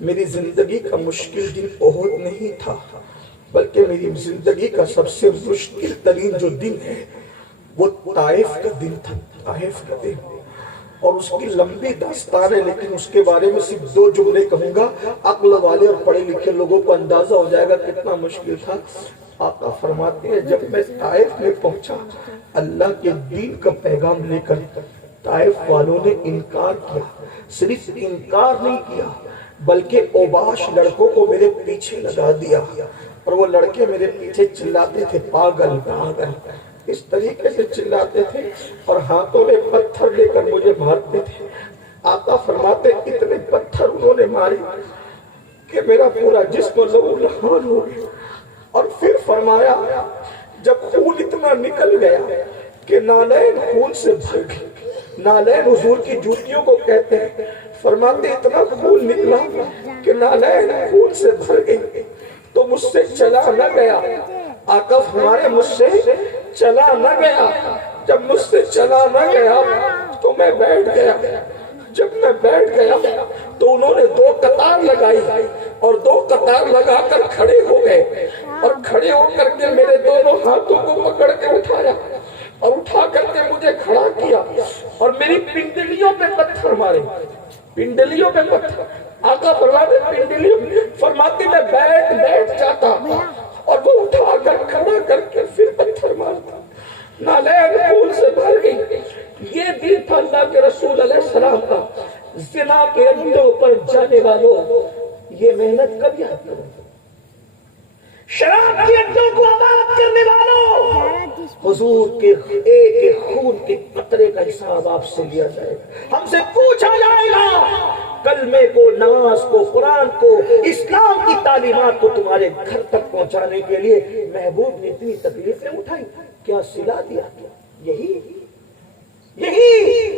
میری زندگی کا مشکل دن احد نہیں تھا، بلکہ میری زندگی کا سب سے مشکل ترین جو دن ہے وہ طائف کا دن تھا. طائف کا دن، اور اس کی لمبی داستان ہے، لیکن اس کے بارے میں صرف 2 جملے کہوں گا. عقل والے اور پڑھے لکھے لوگوں کو اندازہ ہو جائے گا کتنا مشکل تھا. آقا فرماتے ہیں جب میں طائف میں پہنچا اللہ کے دین کا پیغام لے کر، طائف والوں نے انکار کیا. صرف انکار نہیں کیا بلکہ اوباش لڑکوں کو میرے پیچھے لگا دیا، اور وہ لڑکے میرے پیچھے چلاتے تھے پاگل پاگل، اس طریقے سے چلاتے تھے اور ہاتھوں میں پتھر لے کر مجھے مارتے تھے. آقا فرماتے اتنے پتھر انہوں نے مارے کہ میرا پورا جسم لہو لہان ہو گیا. اور پھر فرمایا جب خون اتنا نکل گیا کہ نالین خون سے بھر گئے. نالین حضور کی جوتیوں کو کہتے ہیں. فرماتے اتنا خون نکلا کہ نالین خون سے بھر گئی تو مجھ سے چلا نہ گیا. آقا فرمایا مجھ سے چلا نہ گیا. جب مجھ سے چلا نہ گیا تو میں بیٹھ گیا. جب میں بیٹھ گیا تو انہوں نے 2 قطار لگائی اور 2 قطار لگا کر کھڑے ہو گئے، اور کھڑے ہو کر کے میرے دونوں ہاتھوں کو پکڑ کے اٹھایا اور اٹھا کر کے مجھے کھڑا کیا اور میری پنڈلیوں پہ پتھر مارے. پنڈلیوں پہ پتھر. آقا فرماتے پنڈلیوں فرماتے میں بیٹھ جاتا اور وہ اٹھا کر کھڑا کر کے پھر پتھر مارتا. نالین خون سے بھر گئی. یہ دن تھا اللہ کے رسول علیہ السلام کا. زنا کے اندوں پر جانے والوں یہ محنت کب یاد کرو؟ شراب کی اڈوں کو آباد کرنے والوں، حضور کے ایک ایک خون کے قطرے کا حساب آپ سے لیا جائے گا، ہم سے پوچھا جائے گا۔ کلمے کو، نماز کو، قرآن کو، اسلام کی تعلیمات کو تمہارے گھر تک پہنچانے کے لیے محبوب نے اتنی تکلیفیں اٹھائی، کیا صلہ دیا؟ یہی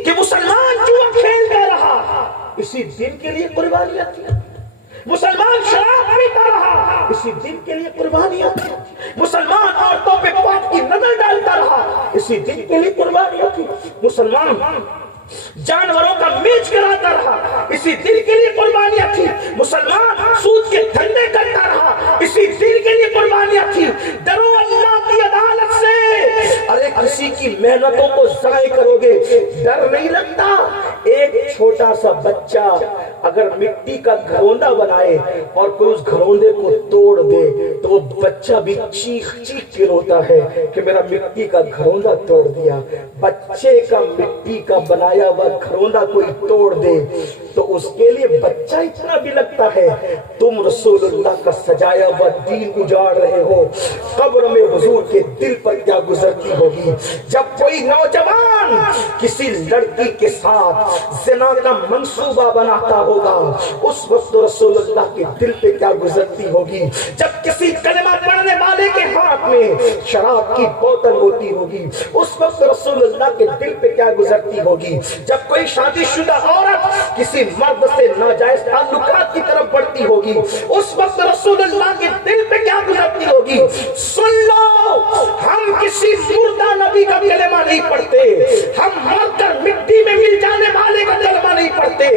کہ مسلمان جوا کھیلتا رہا، اسی دن کے لیے قربانیاں تھی۔ مسلمان شراب پیتا رہا، اسی دن کے لیے قربانیاں تھی۔ مسلمان عورتوں پہ پاک کی نظر ڈالتا رہا، اسی دن کے لیے قربانیاں تھی۔ مسلمان جانوروں کا میچ کراتا رہا، اسی دن کے لیے قربانیاں تھی۔ مسلمان سود کے دھندے کرتا رہا، اسی دن کے لیے قربانیاں تھی۔ ڈرو اللہ کی عدالت سے۔ ارے کسی کی محنتوں کو ضائع کرو گے، ڈر نہیں لگتا؟ ایک چھوٹا سا بچہ اگر مٹی کا گھروندا بنائے اور کوئی اس گھروندے کو توڑ دے تو وہ بچہ بھی چیخ چیخ کے روتا ہے کہ میرا مٹی کا گھروندا توڑ دیا۔ بچے کا مٹی کا بنایا ہوا گھروندا کوئی توڑ دے تو اس کے لیے بچہ اتنا بھی لگتا ہے۔ تم رسول اللہ کا سجایا ہوا دین اجاڑ رہے ہو، قبر میں حضور کے دل پر کیا گزرتی ہوگی؟ جب کوئی نوجوان کسی لڑکی کے ساتھ زنا کا منصوبہ بناتا ہوگا، اس وقت رسول اللہ کے دل پہ کیا گزرتی ہوگی؟ جب کسی کلمہ پڑھنے والے کے ہاتھ میں شراب کی بوتل ہوتی ہوگی، اس وقت رسول اللہ کے دل پہ کیا گزرتی ہوگی؟ جب کوئی شادی شدہ عورت کسی مرد سے ناجائز تعلقات کی طرف بڑھتی ہوگی، اس وقت رسول اللہ کے دل پہ کیا گزرتی ہوگی؟ سن لو، ہم کسی مردہ نبی کا کلمہ نہیں پڑھتے، ہم مر کر مٹی میں مل جانے والے کا کلمہ نہیں پڑھتے،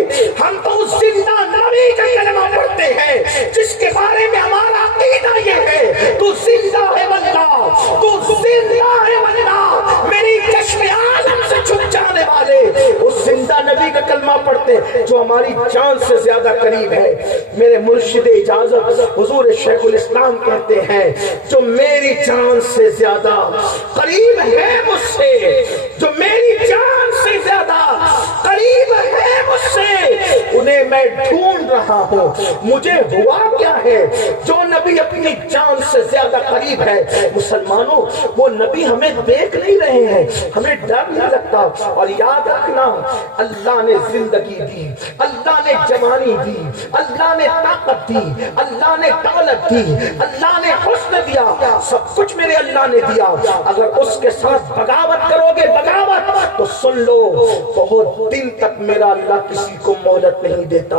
ہم تو اس زندہ نبی کا کلمہ پڑھتے ہیں جس کے بارے میں ہمارا عقیدہ یہ ہے تو زندہ ہے واللہ، تو زندہ ہے واللہ، میری چشم عالم سے چھپ جانے والے اس زندہ نبی کا کلمہ پڑھتے جو ہماری جان سے زیادہ قریب ہے۔ میرے مرشد اجازت حضور شیخ الاسلام کہتے ہیں جو میری جان سے زیادہ قریب ہے مجھ سے، جو میری جان سے زیادہ قریب ہے مجھ سے، انہیں میں ڈھونڈ رہا ہوں۔ مجھے ہوا کیا ہے؟ جو نبی اپنی جان سے زیادہ قریب ہے، مسلمانوں وہ نبی ہمیں دیکھ نہیں رہے ہیں، ہمیں ڈر نہیں لگتا۔ اور یاد رکھنا، اللہ نے زندگی دی، اللہ نے جوانی دی، اللہ نے طاقت دی، اللہ نے دولت دی، اللہ نے حسن دیا، سب کچھ میرے اللہ نے دیا۔ اگر اس کے ساتھ بغاوت کرو گے، بغاوت، تو سن لو بہت دن تک میرا اللہ کسی کو مہلت نہیں دیتا۔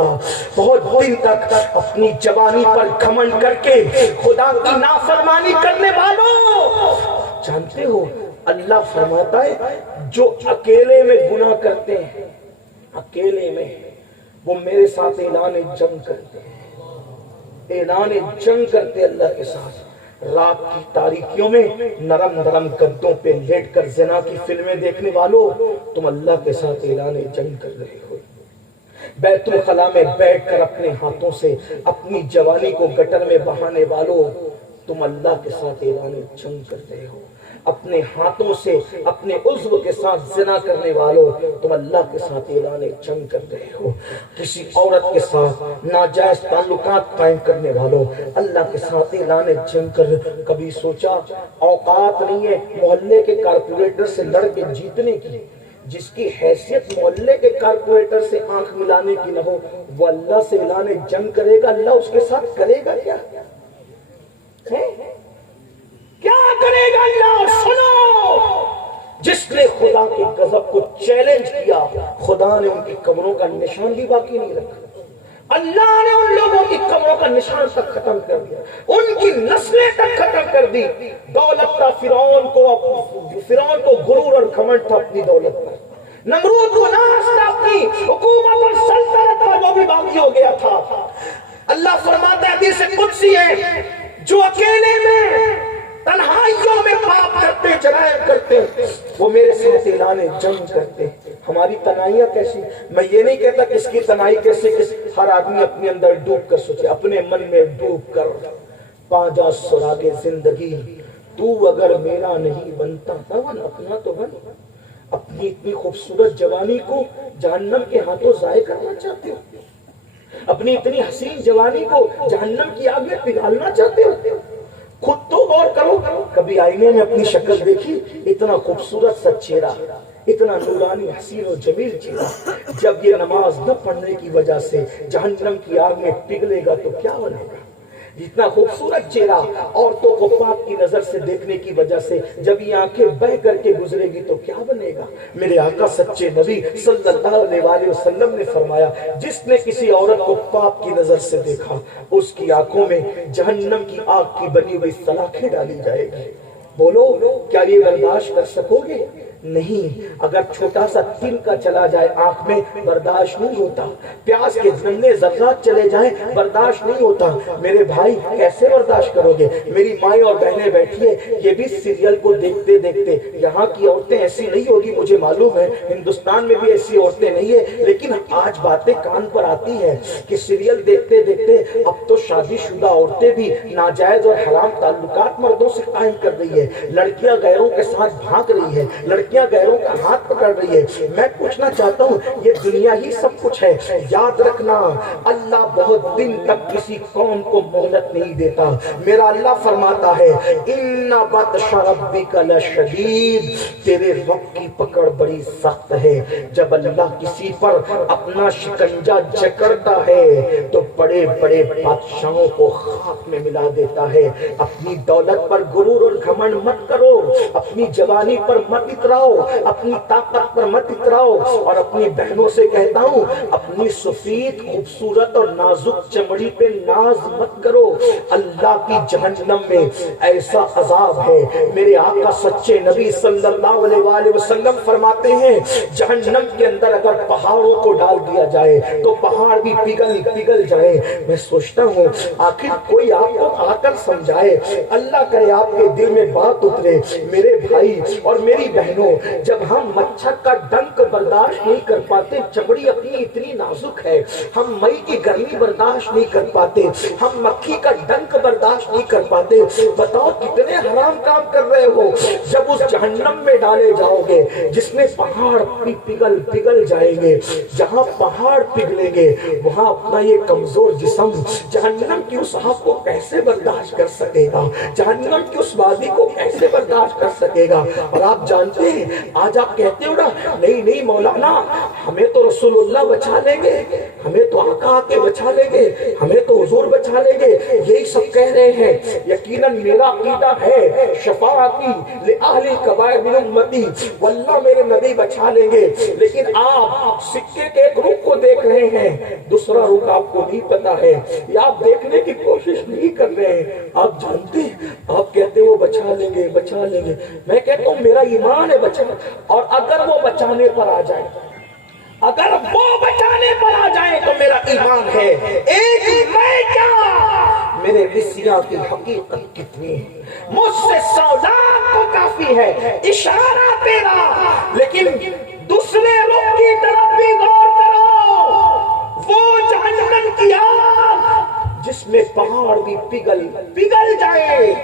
بہت دن تک اپنی جوانی پر گھمنڈ کر کے خدا کی نافرمانی کرنے والوں، جانتے ہو اللہ فرماتا ہے جو اکیلے میں گناہ کرتے ہیں، اکیلے میں، وہ میرے ساتھ اعلان جنگ کرتے ہیں، اعلان جنگ کرتے اللہ کے ساتھ۔ رات کی تاریکیوں میں نرم نرم گدوں پہ لیٹ کر زنا کی فلمیں دیکھنے والوں، تم اللہ کے ساتھ اعلان جنگ کر رہے ہو۔ بیت الخلا میں بیٹھ کر اپنے ہاتھوں سے اپنی جوانی کو گٹر میں بہانے والوں، تم اللہ کے ساتھ اعلان جنگ کر رہے ہو۔ اپنے ہاتھوں سے اپنے عضو کے ساتھ زنا کرنے والوں، تم اللہ کے ساتھ اعلان جنگ کر رہے ہو۔ کسی عورت کے ساتھ ناجائز تعلقات قائم کرنے والوں، اللہ کے ساتھ اعلان جنگ کر رہے ہو۔ کبھی سوچا اوقات نہیں ہے محلے کے کارپوریٹر سے لڑ کے جیتنے کی؟ جس کی حیثیت محلے کے کارپوریٹر سے آنکھ ملانے کی نہ ہو، وہ اللہ سے اعلان جنگ کرے گا، اللہ اس کے ساتھ کرے گا کیا؟ کیا کرے گا اللہ؟ سنو، جس نے خدا کے غضب کو چیلنج کیا، خدا نے ان کی قبروں کا نشان بھی باقی نہیں رکھا۔ اللہ نے ان لوگوں کی قبروں کا نشان تک ختم کر دیا، ان کی نسلیں تک ختم کر دی۔ دولت تھا فرعون کو غرور اور گھمنڈ تھا اپنی دولت پر، نمرود کو ناز تھا اپنی حکومت اور سلطنت پر، وہ بھی باقی ہو گیا تھا۔ اللہ فرماتا ہے حدیث قدسی ہے، جو اکیلے میں تنہائیوں میں پاپ کرتے، جرائم کرتے، وہ میرے ساتھ اعلان جنگ کرتے۔ ہماری تنہائیاں کیسی؟ میں یہ نہیں کہتا کس کی تنہائی کیسے، ہر آدمی اپنے اندر ڈوب کر سوچے، اپنے من میں ڈوب کر پا جا سراغ زندگی، تو اگر میرا نہیں بنتا بن اپنا تو بن۔ اپنی اتنی خوبصورت جوانی کو جہنم کے ہاتھوں ضائع کرنا چاہتے ہو؟ اپنی اتنی حسین جوانی کو جہنم کی آگ میں پگھالنا چاہتے ہو؟ تو غور کرو، کبھی آئینے میں اپنی شکل دیکھی؟ اتنا خوبصورت سا چہرہ، اتنا نورانی حسین و جمیل چہرہ، جب یہ نماز نہ پڑھنے کی وجہ سے جہنم کی آگ میں پگھلے گا تو کیا بنے گا؟ اتنا خوبصورت چہرہ عورتوں کو پاک کی نظر سے دیکھنے کی وجہ سے جب یہ آنکھیں بہ کر کے گزرے گی تو کیا بنے گا؟ میرے آقا سچے نبی صلی اللہ علیہ وسلم نے فرمایا، جس نے کسی عورت کو پاک کی نظر سے دیکھا اس کی آنکھوں میں جہنم کی آگ کی بنی ہوئی سلاخیں ڈالی جائے گی۔ بولو کیا یہ برداشت کر سکو گے؟ نہیں۔ اگر چھوٹا سا تل کا چلا جائے آنکھ میں برداشت نہیں ہوتا، پیاز کے ننھے ذرات چلے جائیں برداشت نہیں ہوتا۔ میرے بھائی کیسے برداشت کرو گے؟ میری مائیں اور بہنیں بیٹھی ہیں، یہ بھی سیریل کو دیکھتے دیکھتے، یہاں کی عورتیں ایسی نہیں ہوگی مجھے معلوم ہے، ہندوستان میں بھی ایسی عورتیں نہیں ہیں، لیکن آج باتیں کان پر آتی ہیں کہ سیریل دیکھتے دیکھتے اب تو شادی شدہ عورتیں بھی ناجائز اور حرام تعلقات مردوں سے قائم کر رہی ہے، لڑکیاں غیروں کے ساتھ بھاگ رہی ہے، لڑکیاں غیروں کا ہاتھ پکڑ رہی ہے۔ میں پوچھنا چاہتا ہوں یہ دنیا ہی سب کچھ ہے؟ یاد رکھنا اللہ بہت دن تک کسی قوم کو مہلت نہیں دیتا۔ میرا اللہ فرماتا ہے ان بطش ربک لشدید، تیرے رب کی پکڑ بڑی سخت ہے۔ جب اللہ کسی پر اپنا شکنجہ جکڑتا ہے تو بڑے بڑے بادشاہوں کو خاک میں ملا دیتا ہے۔ اپنی دولت پر غرور اور گھمنڈ مت کرو، اپنی جوانی پر مت اتراؤ، اپنی طاقت پر مت اتراؤ، اور اپنی بہنوں سے کہتا ہوں اپنی سفید خوبصورت اور نازک چمڑی پہ ناز مت کرو۔ اللہ کی جہنم میں ایسا عذاب ہے، میرے آقا سچے نبی صلی اللہ علیہ وآلہ وسلم فرماتے ہیں جہنم کے اندر اگر پہاڑوں کو ڈال دیا جائے تو پہاڑ بھی پگھل جائے۔ میں سوچتا ہوں آخر کوئی آپ کو آ کر سمجھائے، اللہ کرے آپ کے دل میں بات اترے۔ میرے بھائی اور میری بہنوں، جب ہم مچھر کا ڈنک برداشت نہیں کر پاتے، چمڑی اپنی اتنی نازک ہے، ہم مئی کی گرمی برداشت نہیں کر پاتے، ہم مکھی کا ڈنک برداشت نہیں کر پاتے، بتاؤ کتنے حرام کام کر رہے ہو۔ جب اس جہنم میں ڈالے جاؤ گے جس میں پہاڑ پگھل جائیں گے، جہاں پہاڑ پگھلیں گے وہاں اپنا یہ کمزور جسم جہنم کی اس آگ کو کیسے برداشت کر سکے گا؟ جہنم کی اس وادی کو کیسے برداشت کر سکے گا؟ اور آپ جانتے ہیں آج آپ کہتے ہو نا نہیں مولانا ہمیں تو رسول اللہ بچا لیں گے، ہمیں تو آقا کے بچا لیں گے، ہمیں تو حضور بچا لیں گے، یہی سب کہہ رہے ہیں۔ یقیناً میرا عقیدہ ہے شفاعتی لأہل کبائر من امتی، واللہ میرے نبی بچا لیں گے، لیکن آپ سکے کے ایک رخ کو دیکھ رہے ہیں، دوسرا رخ آپ کو نہیں پتا ہے، یا آپ دیکھنے کی کوشش نہیں کر رہے ہیں۔ آپ جانتے ہیں آپ کہتے ہیں وہ بچا لیں گے بچا لیں گے، میں کہتا ہوں میرا ایمان ہے بچا، اور اگر وہ بچانے پر آ جائے، اگر وہ بچانے پر آ جائے تو میرا ایمان ہے ایک میں کیا میرے وسیع کی حقیقت کتنی ہے، مجھ سے 100 لاکھ کو کافی ہے اشارہ تیرا، لیکن دوسرے رخ کی طرف بھی غور کرو، وہ جہنم کی آگ جس میں پہاڑ بھی پگھل جائے۔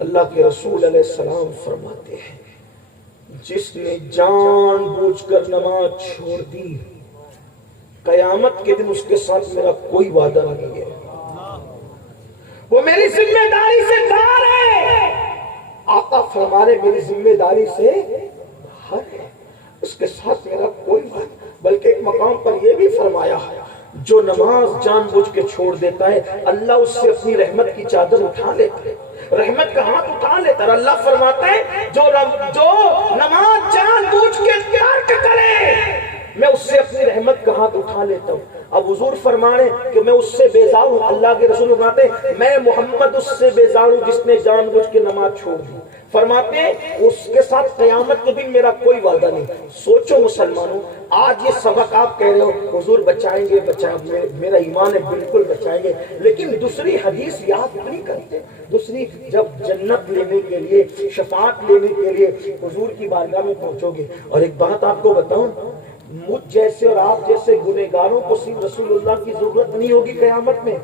اللہ کے رسول علیہ السلام فرماتے ہیں جس نے جان بوجھ کر نماز چھوڑ دی قیامت کے دن اس کے ساتھ میرا کوئی وعدہ نہیں ہے، وہ میری ذمہ داری سے باہر ہے۔ آقا فرمانے میری ذمہ داری سے باہر ہے، اس کے ساتھ میرا کوئی وعدہ، بلکہ ایک مقام پر یہ بھی فرمایا جو نماز جان بوجھ کے چھوڑ دیتا ہے اللہ اس سے اپنی رحمت کی چادر اٹھا لیتا ہے، رحمت کا ہاتھ اٹھا لیتا ہے۔ اللہ فرماتا ہے جو نماز جان بوجھ کے ترک کرے میں اس سے اپنی رحمت کا ہاتھ اٹھا لیتا ہوں۔ اب حضور فرمانے کہ میں اس سے بیزار ہوں، اللہ کے رسول فرماتے ہیں میں محمد اس سے بیزار ہوں جس نے جان بوجھ کے نماز چھوڑ دی، فرماتے ہیں اس کے ساتھ قیامت کے دن میرا کوئی وعدہ نہیں۔ سوچو مسلمانوں، آج یہ سبق آپ کہہ رہے ہو حضور بچائیں گے میرا ایمان ہے بالکل بچائیں گے، لیکن دوسری حدیث یاد نہیں کرتے، دوسری جب جنت لینے کے لیے شفاعت لینے کے لیے حضور کی بارگاہ میں پہنچو گے۔ اور ایک بات آپ کو بتاؤں، مجھ جیسے اور آپ جیسے گنہگاروں کو صرف رسول اللہ کی ضرورت نہیں ہوگی قیامت میں۔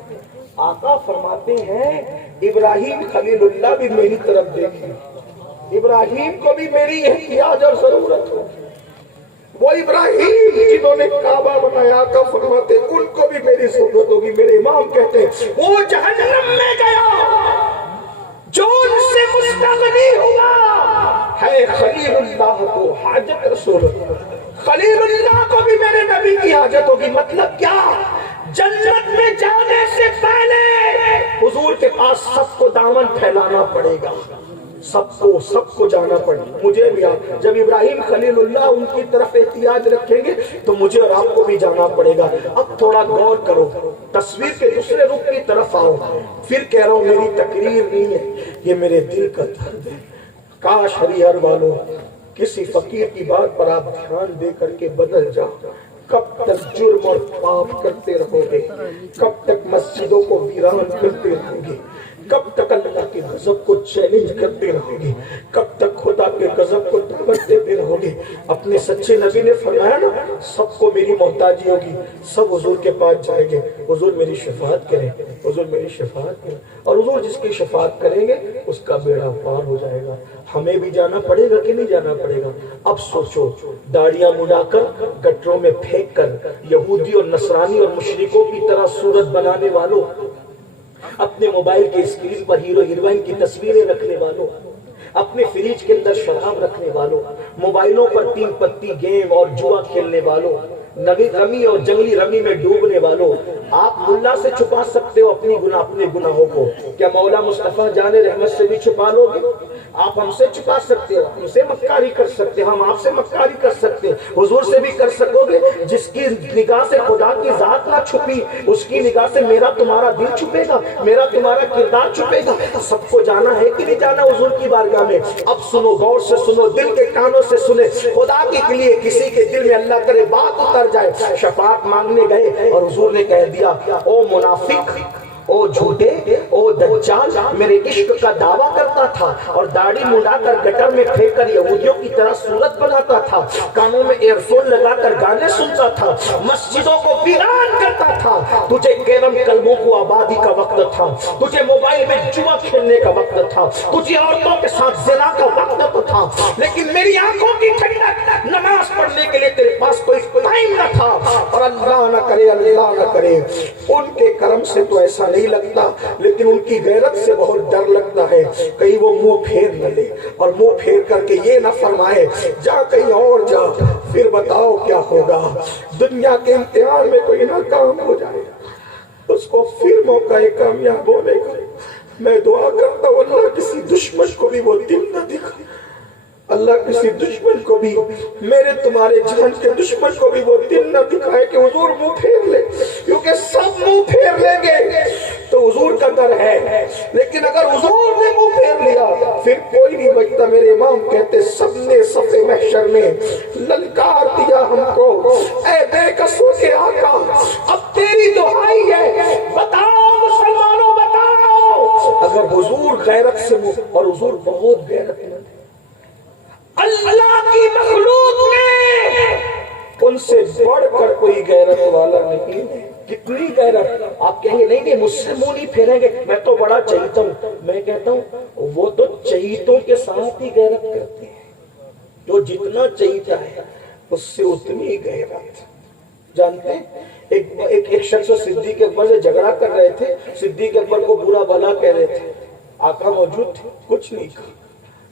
آقا فرماتے ہیں ابراہیم خلیل اللہ بھی میری طرف دیکھیں، ابراہیم کو بھی میری احتیاج اور ضرورت ہوگی، وہ ابراہیم جنہوں نے کعبہ بنایا آقا فرماتے ہیں ان کو بھی میری ضرورت ہوگی۔ میرے امام کہتے ہیں وہ جہنم میں گیا جو مستغنی ہوا ہے خلیل اللہ کو حاجت رسول خلیل اللہ کو بھی میرے نبی کی حاجت ہوگی. مطلب کیا؟ جنت میں جانے سے پہلے حضور کے پاس سب کو دامن پھیلانا پڑے گا, سب کو جانا پڑے گا. مجھے بھی جب ابراہیم خلیل اللہ ان کی طرف احتیاج رکھیں گے تو مجھے اور آپ کو بھی جانا پڑے گا. اب تھوڑا غور کرو, تصویر کے دوسرے رخ کی طرف آؤ. پھر کہہ رہا ہوں میری تقریر نہیں ہے, یہ میرے دل کا درد ہے. کاش ہریہر والوں کسی فقیر کی بات پر آپ دھیان دے کر کے بدل جاؤ. کب تک جرم اور پاپ کرتے رہو گے؟ کب تک مسجدوں کو ویران کرتے رہو گے؟ کب تک اللہ کے غضب کو چیلنج کرتے رہو گے؟ کب تک خدا کے غضب کو دعوت دیتے رہو گے؟ اپنے سچے نبی نے فرمایا نا, سب کو میری محتاجی ہوگی, سب حضور کے پاس جائیں گے, حضور میری شفاعت کریں, حضور میری شفاعت کریں. اور حضور جس کی شفاعت کریں گے اس کا بیڑا پار ہو جائے گا. ہمیں بھی جانا پڑے گا کہ نہیں جانا پڑے گا؟ اب سوچو, داڑیاں مڈا کر گٹروں میں پھینک کر یہودی اور نصرانی اور مشرکوں کی طرح صورت بنانے والوں, اپنے موبائل کے اسکرین پر ہیرو ہیروئن کی تصویریں رکھنے والوں, اپنے فریج کے اندر شراب رکھنے والوں, موبائلوں پر 3 پتی گیم اور جوا کھیلنے والوں, رمی اور جنگلی رمی میں ڈوبنے والوں, آپ ملا سے چھپا سکتے ہو اپنے گناہوں کو, کیا مولا مصطفیٰ جان رحمت سے بھی چھپا لو گے؟ آپ ہم سے چھپا سکتے ہو, ہم سے مکاری کر سکتے, ہم آپ سے مکاری کر سکتے, حضور سے بھی کر سکو گے. جس کی نگاہ سے خدا کی ذات نہ چھپی, اس کی نگاہ سے میرا تمہارا دل چھپے گا, میرا تمہارا کردار چھپے گا. سب کو جانا ہے کہ نہیں جانا حضور کی بارگاہ میں؟ اب سنو, غور سے سنو, دل کے کانوں سے سنے. خدا کے لیے کسی کے دل میں اللہ کرے بات اتر جائے, شفاعت مانگنے گئے اور حضور نے کہہ دیا, او منافق, او جھوٹے, او دجال, میرے عشق کا دعویٰ کرتا تھا اور داڑھی منڈا کر گٹر میں پھینک کر یہودیوں کی طرح صورت بناتا تھا, کانوں میں ایئر فون لگا کر گانے سنتا تھا, مسجدوں کو ویران کرتا تھا. تجھے کیرم کلبوں کو آبادی کا وقت تھا, تجھے موبائل میں جوا کھیلنے کا وقت تھا, تجھے عورتوں کے ساتھ زنا کا وقت تھا, لیکن میری آنکھوں کی ٹھنڈک, نماز پڑھنے کے لیے تیرے پاس کوئی ٹائم نہ تھا. اور اللہ نہ کرے, اللہ نہ کرے, ان کے کرم سے تو ایسا نہیں لگتا, لیکن ان کی غیرت سے بہت ڈر لگتا ہے کہیں وہ منہ پھیر نہ لے, اور منہ پھیر کر کے یہ نہ فرمائے جا کہیں اور جا, پھر بتاؤ کیا ہوگا. دنیا کے امتحان میں کوئی ناکام ہو جائے, اس کو پھر موقع کامیاب ہونے کا. میں دعا کرتا ہوں اللہ کسی دشمن کو بھی وہ دل نہ دکھائے, اللہ کسی دشمن کو بھی, میرے تمہارے جان کے دشمن کو بھی وہ دل نہ دکھائے کہ حضور منہ پھیر لے, کیونکہ سب منہ پھیر لیں گے تو حضور کا در ہے, لیکن اگر حضور نے منہ پھیر لیا پھر کوئی نہیں بچتا. میرے امام کہتے سب نے صف محشر میں للکار دیا ہم کو, اے بے قصور کے آقا اب تیری دعائی ہے, بتاؤ مسلمانوں بتاؤ. اگر حضور غیرت سے, اور حضور بہت غیرت مند ہے, اللہ کی مخلوق میں ان سے بڑھ کر کوئی غیرت والا نہیں ہے. کتنی غیرت, آپ کہیں گے نہیں نہیں مجھ سے منہ نہیں پھیریں گے, میں تو بڑا چہیتا ہوں. میں کہتا ہوں وہ تو چہیتوں کے ساتھ ہی غیرت کرتے ہیں, جو جتنا چہیتا ہے اس سے اتنی غیرت. جانتے ہیں ایک شخص صدیق اکبر سے جھگڑا کر رہے تھے, صدیق اکبر کو برا بھلا کہہ رہے تھے, آقا موجود تھے, کچھ نہیں کہا,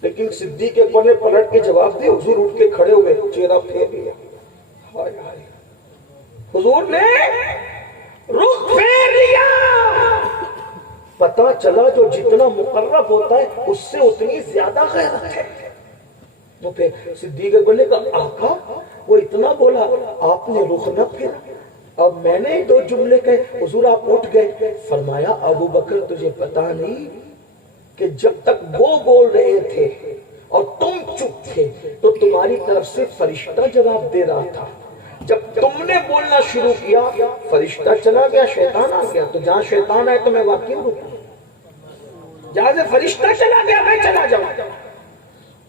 لیکن صدیق اکبر نے پلٹ کے جواب دیا, حضور اٹھ کے کھڑے ہوئے, چہرہ پھیر لیا. ہائے ہائے, حضور نے رخ پھیر لیا. پتہ چلا جو جتنا مقرب ہوتا ہے اس سے اتنی زیادہ غیرت ہے. وہ پھر صدیق اکبر نے کہا آقا وہ اتنا بولا, آپ نے رخ نہ پھیرا. اب میں نے 2 جملے کہے, حضور آپ اٹھ گئے. فرمایا ابو بکر تجھے پتا نہیں کہ جب تک وہ بول رہے تھے اور تم چپ تھے تو تمہاری طرف سے فرشتہ جواب دے رہا تھا, جب تم نے بولنا شروع کیا فرشتہ چلا گیا, شیطان آ گیا. تو جہاں شیطان آئے تو میں واقعی رکوں, جہاں سے فرشتہ چلا گیا میں چلا جاؤں.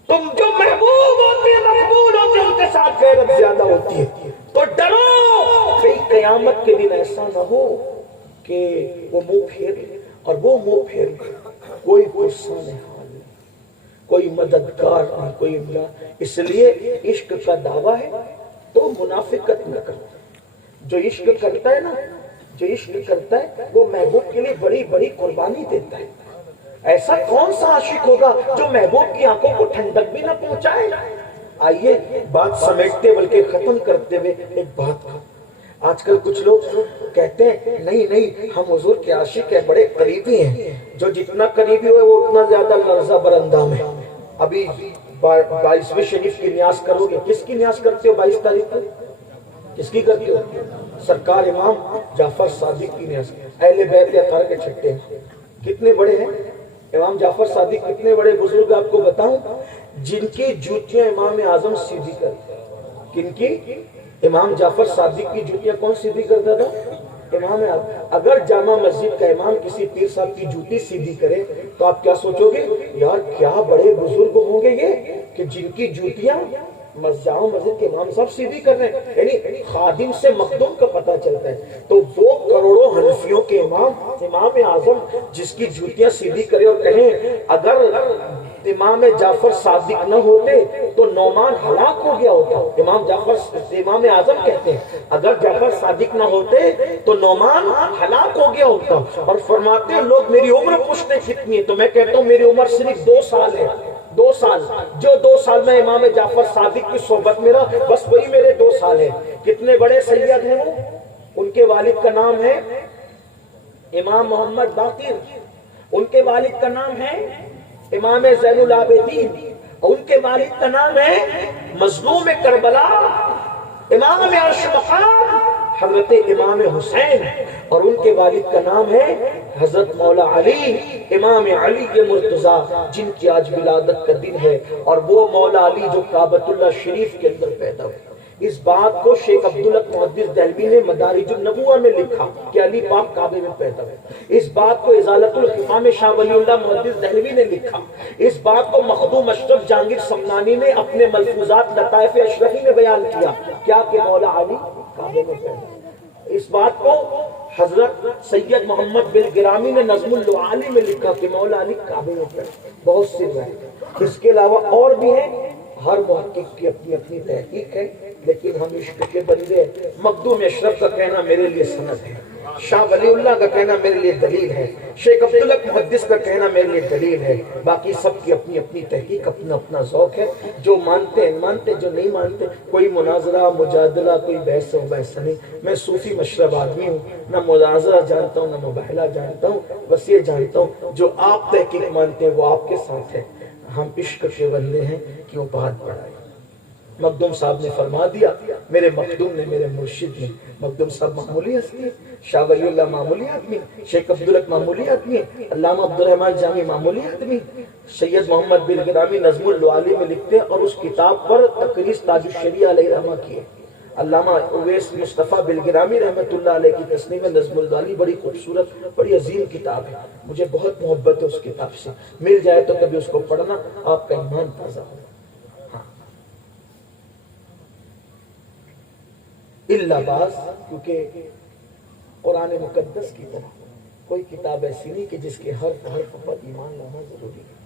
تم جو محبوب ہوتے ہیں مقبول ہوتے ہیں ان کے ساتھ غیرت زیادہ ہوتی ہے. تو ڈرو کہیں قیامت کے دن ایسا نہ ہو کہ وہ منہ پھیر لے, اور وہ منہ پھیر لے کوئی پرسان حال نہیں, کوئی مددگار نہیں, کوئی امداد. اس لیے عشق کا دعویٰ ہے تو منافقت نہ کرو. جو عشق کرتا ہے نا, جو عشق کرتا ہے وہ محبوب کے لیے بڑی بڑی قربانی دیتا ہے. ایسا کون سا عاشق ہوگا جو محبوب کی آنکھوں کو ٹھنڈک بھی نہ پہنچائے؟ آئیے بات سمیٹتے بلکہ ختم کرتے ہوئے ایک بات کا، آج کل کچھ لوگ کہتے ہیں نہیں ہم حضور کے عاشق ہیں، بڑے قریبی ہیں، جو جتنا قریبی ہوئے وہ اتنا زیادہ لرزہ برندام ہے۔ ابھی 22ویں شریف کی نیاز کرو گے، کس کی نیاز کرتے ہو 22 تاریخ کو؟ کس کی کرتے ہو؟ سرکار امام جعفر صادق کی نیاز۔ اہل بیت اطہار کے چھٹے ہیں، کتنے بڑے ہیں امام جعفر صادق، کتنے بڑے بزرگ آپ کو بتاؤں، جن کی جوتیاں امام اعظم سیدھی کرتے۔ کن کی؟ امام جعفر صادق کی جوتیاں کون سیدھی کرتا تھا؟ امام اعظم۔ اگر جامع مسجد کا امام کسی پیر صاحب کی جوتی سیدھی کرے تو آپ کیا سوچو گے؟ یار کیا بڑے بزرگ ہوں گے یہ کہ جن کی جوتیاں جامع مسجد کے امام صاحب سیدھی کر رہے ہیں، یعنی خادم سے مخدوم کا پتہ چلتا ہے۔ تو وہ کروڑوں حنفیوں کے امام اعظم جس کی جوتیاں سیدھی کرے اور کہیں اگر امام جعفر صادق نہ ہوتے تو نعمان ہلاک ہو گیا ہوتا۔ امام اعظم کہتے ہیں اگر جعفر صادق نہ ہوتے تو نعمان ہلاک ہو گیا ہوتا، اور فرماتے ہیں لوگ میری عمر پوچھتے کتنی ہے تو میں کہتا ہوں میری عمر صرف 2 سال ہے، 2 سال، جو 2 سال میں امام جعفر صادق کی صحبت میں رہا بس وہی میرے 2 سال ہے۔ کتنے بڑے سید ہیں وہ؟ ان کے والد کا نام ہے امام محمد باقر، ان کے والد کا نام ہے امام زین العابدین، اور ان کے والد کا نام ہے مظلوم کربلا امام عرش مقام حضرت امام حسین، اور ان کے والد کا نام ہے حضرت مولا علی امام علی مرتضیٰ، جن کی آج ولادت کا دن ہے، اور وہ مولا علی جو کعبۃ اللہ شریف کے اندر پیدا ہوئے۔ اس بات کو شیخ عبدالحق محدث دہلوی نے مدارج النبوہ میں لکھا کہ علی پاک کعبے میں پیدا ہوئے۔ اس بات کو ازالت الخفا میں شاہ ولی اللہ محدث دہلوی نے لکھا۔ اس بات کو مخدوم اشرف جہانگیر سمنانی نے اپنے ملفوظات لطائف اشرفی میں بیان کیا کیا کہ مولا علی کعبے میں پیدا ہوئے۔ اس بات کو حضرت سید محمد بن گرامی نے نظم اللعالی میں لکھا کہ مولا علی کعبے میں پیدا ہوئے۔ بہت سے لوگ اس کے علاوہ اور بھی ہیں، ہر محقق کی اپنی اپنی تحقیق ہے، لیکن ہم عشق کے بندے، مخدوم اشرف کا کہنا میرے لیے سند ہے، شاہ ولی اللہ کا کہنا میرے لیے دلیل ہے، شیخ عبدالحق محدث کا کہنا میرے لیے دلیل ہے، باقی سب کی اپنی اپنی تحقیق، اپنا اپنا ذوق ہے، جو مانتے ہیں مانتے، جو نہیں مانتے کوئی مناظرہ مجادلہ کوئی بحث و بحث نہیں۔ میں صوفی مشرب آدمی ہوں، نہ مناظرہ جانتا ہوں نہ مباہلہ جانتا ہوں، بس یہ جانتا ہوں جو آپ تحقیق مانتے ہیں وہ آپ کے ساتھ ہے، ہم عشق کے بندے ہیں کہ وہ بات بڑھائے۔ مخدوم صاحب نے فرما دیا، میرے مخدوم نے، میرے مرشد نے، مخدوم صاحب معمولی ہستی ہے، شاہ ولی اللہ معمولی آدمی، شیخ عبدالحق معمولی آدمی، علامہ عبدالرحمن جامی معمولی آدمی، سید محمد بن گرامی نظم اللعالی میں لکھتے ہیں اور اس کتاب پر تقریض تاج الشریعہ علیہ رحمہ کی ہے۔ علامہ اویس مصطفیٰ بلگرامی رحمۃ اللہ علیہ کی تصنیف نظم اللعالی بڑی خوبصورت بڑی عظیم کتاب ہے، مجھے بہت محبت ہے اس کتاب سے، مل جائے تو کبھی اس کو پڑھنا، آپ کا ایمان تازہ ہو۔ اللہ باز، کیونکہ قرآن مقدس کی طرح کوئی کتاب ایسی نہیں کہ جس کے ہر حرف پر ایمان لانا ضروری ہے۔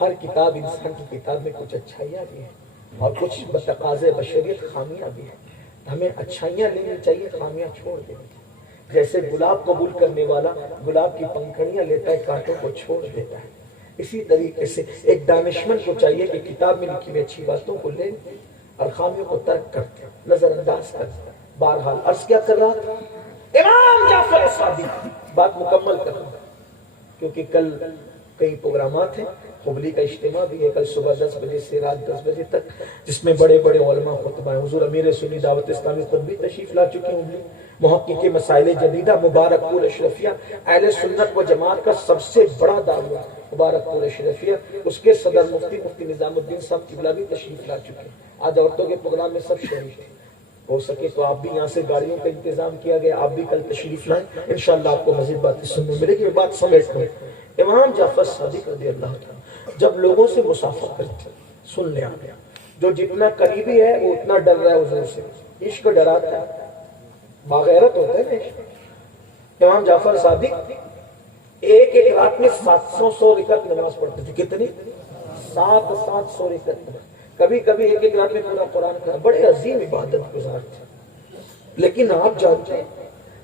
ہر کتاب انسان کی کتاب میں کچھ اچھائیاں بھی ہیں اور کچھ بتقاضے بشریت خامیاں بھی ہیں، ہمیں اچھائیاں لینی چاہیے، خامیاں چھوڑ دینی چاہیے۔ جیسے گلاب قبول کرنے والا گلاب کی پنکھڑیاں لیتا ہے، کانٹوں کو چھوڑ دیتا ہے، اسی طریقے سے ایک دانشمند کو چاہیے کہ کتاب میں لکھی ہوئی اچھی باتوں کو لے اور خامیوں کو ترک کرتے نظر انداز کرتے۔ بہرحال عرض کیا کر رہا تھا؟ امام جعفر صادق، بات مکمل کر رہا ہوں کیونکہ کل کئی پروگرامات ہیں، خبلی کا اجتماع بھی ہے کل صبح 10 بجے سے رات 10 بجے تک، جس میں بڑے بڑے علماء خطبہ ہیں۔ حضور امیر سنی دعوت اسلامی خود بھی تشریف لا چکے ہوں۔ محقق مسائل جدیدہ مبارک پور اشرفیہ اہل سنت و جماعت کا سب سے بڑا دعویٰ مبارک پور اشرفیہ، اس کے صدر مفتی نظام الدین صاحب قبلہ بھی تشریف لا چکے ہیں۔ آج عورتوں کے پروگرام میں سب شریک ہیں، ہو سکے تو آپ بھی یہاں سے گاڑیوں کا انتظام کیا گیا، آپ بھی کل تشریف لائیں، انشاءاللہ آپ کو مزید باتیں سننے ملے گی۔ بات سمیٹ کریں، امام جعفر صادق رضی اللہ عنہ جب لوگوں سے مسافہ کرتے سن لیا، جو جتنا قریبی ہے وہ اتنا ڈر رہا ہے حضور سے، عشق ڈراتا ہے، باغیرت ہوتا ہے نا عشق۔ امام جعفر صادق ایک رات میں 700 رکعت نماز پڑھتے تھے، کتنی؟ 700 رکعت، کبھی کبھی ایک رات میں پورا قرآن کا، بڑے عظیم عبادت گزار تھے۔ لیکن آپ جانتے ہیں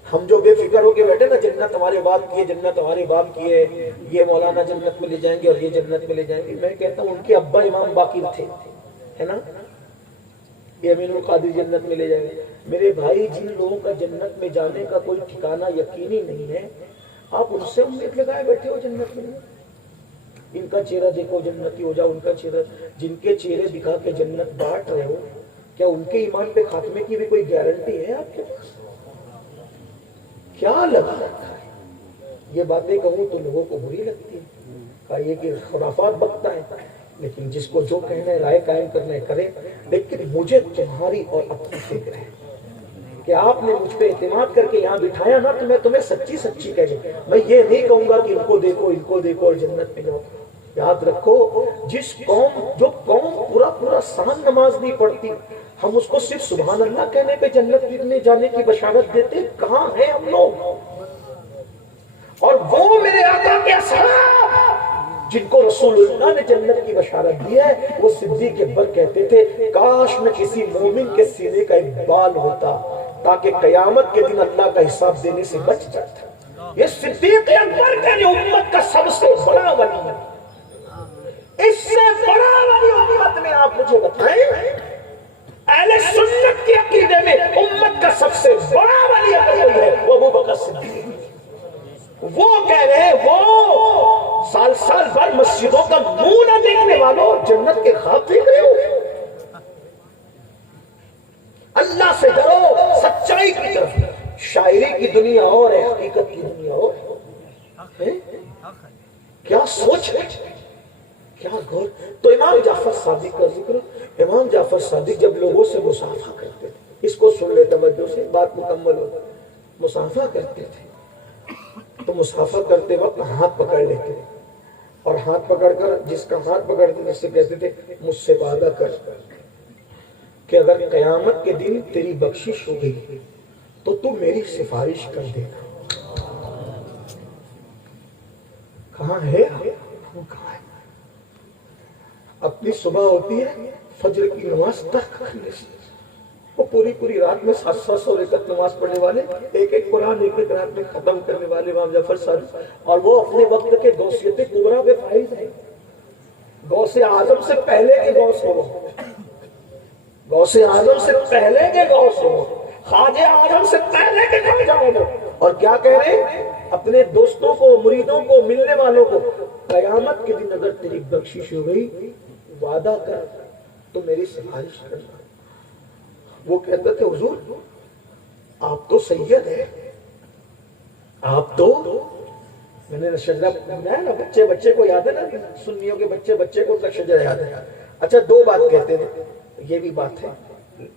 ہم جو بے فکر ہو کے بیٹھے نا جنت ہمارے باپ کی ہے، جنت ہمارے باپ کی ہے، یہ مولانا جنت میں لے جائیں گے اور یہ جنت میں لے جائیں گے، میں کہتا ہوں ان کے ابا امام باقر تھے، ہے نا، یہ امین القادری جنت میں لے جائیں گے۔ میرے بھائی جن لوگوں کا جنت میں جانے کا کوئی ٹھکانہ یقینی نہیں ہے، آپ ان سے امید لگائے بیٹھے ہو جنت میں، ان کا چہرہ دیکھو جنتی ہو جاؤ، ان کا چہرہ، جن کے چہرے دکھا کے جنت بانٹ رہے ہو، کیا ان کے ایمان پہ خاتمے کی بھی کوئی گارنٹی ہے آپ کے پاس؟ کیا لگا رکھا ہے؟ یہ باتیں کہوں تو لوگوں کو بری لگتی ہے، کہا یہ کہ خرافات بکتا ہے، لیکن جس کو جو کہنا ہے رائے قائم کرنا ہے کرے، لیکن مجھے تمہاری اور اپنی فکر ہے کہ آپ نے مجھ پہ اعتماد کر کے یہاں بٹھایا نا، تو میں تمہیں سچی سچی کہہ دوں، میں یہ نہیں کہوں گا کہ ان کو دیکھو اور جنت میں جاؤ۔ یاد رکھو، جو قوم پورا سال نماز نہیں پڑھتی، ہم اس کو صرف سبحان اللہ کہنے پہ جنت میں جانے کی بشارت دیتے، کہاں ہیں ہم لوگ؟ اور وہ میرے آقا کے اصحاب جن کو رسول اللہ نے جنت کی بشارت دی ہے، وہ صدیق اکبر کہتے تھے کاش میں کسی مومن کے سینے کا ایک بال ہوتا تاکہ قیامت کے دن اللہ کا حساب دینے سے بچ جاتا۔ یہ صدیق اکبر کے امت کا سب سے بڑا ولی ہے، اس سے بڑا ولی امت میں آپ مجھے بتائیں، اہل سنت کے عقیدے میں امت کا سب سے بڑا ولی ہے وہ ابو بکر صدیق۔ وہ کہہ رہے ہیں وہ سال بھر مسجدوں کا منہ نہ دیکھنے والوں، جنت کے خواب دیکھ رہے ہو؟ اللہ سے ڈرو، سچائی کی طرف۔ شاعری کی دنیا اور ہے، حقیقت کی دنیا اور ہے۔ کیا سوچ ہے، کیا غور۔ تو امام جعفر صادق کا ذکر، امام جعفر صادق جب لوگوں سے مصافحہ کرتے تھے، اس کو سن لے توجہ سے، بات مکمل ہو، مصافحہ کرتے تھے تو مصافحہ کرتے وقت ہاتھ پکڑ لیتے اور ہاتھ پکڑ کر جس کا ہاتھ پکڑتے جس سے کہتے تھے مجھ سے وعدہ کر کہ اگر قیامت کے دن تیری بخشش ہو گئی تو تو میری سفارش کر دینا۔ کہاں ہے وہ؟ کہاں ہے؟ اپنی صبح ہوتی ہے فجر کی نماز تک کرنے سے، وہ پوری رات میں 700 رکعت نماز پڑھنے والے، ایک قرآن ایک رات میں ختم کرنے والے امام جعفر صادق، اور وہ اپنے وقت کے غوثیت کبریٰ پہ فائز ہیں۔ غوث اعظم سے پہلے کے غوث ہو، غوث اعظم سے پہلے کے غوث ہو، خواجہ اعظم سے پہلے کے خواجہ ہو، اور کیا کہہ رہے ہیں اپنے دوستوں کو، مریدوں کو، ملنے والوں کو، قیامت کے دن اگر تیری بخشش ہو گئی وعدہ کر تو میری سفارش کرنا۔ وہ کہتے تھے حضور آپ تو سید ہیں، آپ تو، میں نے شجرہ بنایا نا، بچے کو یاد ہے نا، سنیوں کے بچے کو شجرہ یاد ہے۔ اچھا دو بات کہتے تھے، یہ بھی بات ہے،